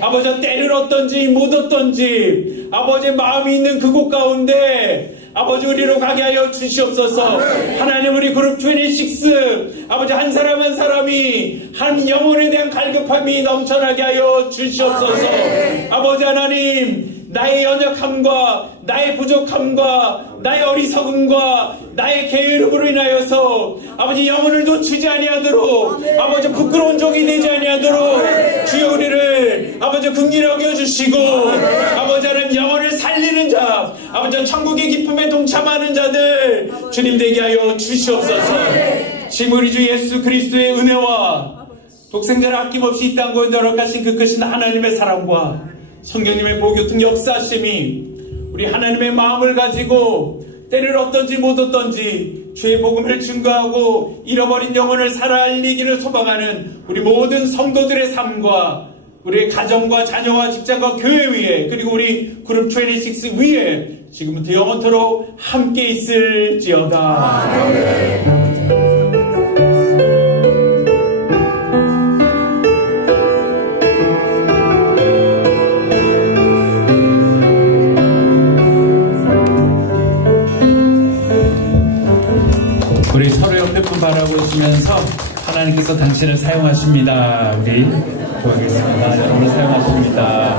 아버지 때를 어떤지 못 어떤지 아버지 마음이 있는 그곳 가운데 아버지 우리로 가게 하여 주시옵소서. 하나님 우리 그룹 26 아버지 한 사람 한 사람이 한 영혼에 대한 갈급함이 넘쳐나게 하여 주시옵소서. 아버지 하나님 나의 연약함과 나의 부족함과 나의 어리석음과 나의 게으름으로 인하여서 아버지 영혼을 놓치지 아니하도록 아버지 부끄러운 종이 되지 아니하도록 주여 우리를 아버지 긍휼히 여겨주시고 아버지 하나님 영혼을 살리는 자 아버지 천국의 기쁨에 동참하는 자들 주님 되게 하여 주시옵소서. 지금 우리 주 예수 그리스도의 은혜와 독생자를 아낌없이 이 땅 가운데 허락하신 그 크신 하나님의 사랑과 성령님의 보교통 역사심이 우리 하나님의 마음을 가지고 때를 어떤지 못 어떤지 주의 복음을 증거하고 잃어버린 영혼을 살아알리기를 소망하는 우리 모든 성도들의 삶과 우리의 가정과 자녀와 직장과 교회 위에 그리고 우리 그룹 26 위에 지금부터 영원토록 함께 있을지어다. 아멘. 우리 서로 옆에 분 바라보시면서 하나님께서 당신을 사용하십니다. 우리 기도하겠습니다. 여러분을 사용하십니다.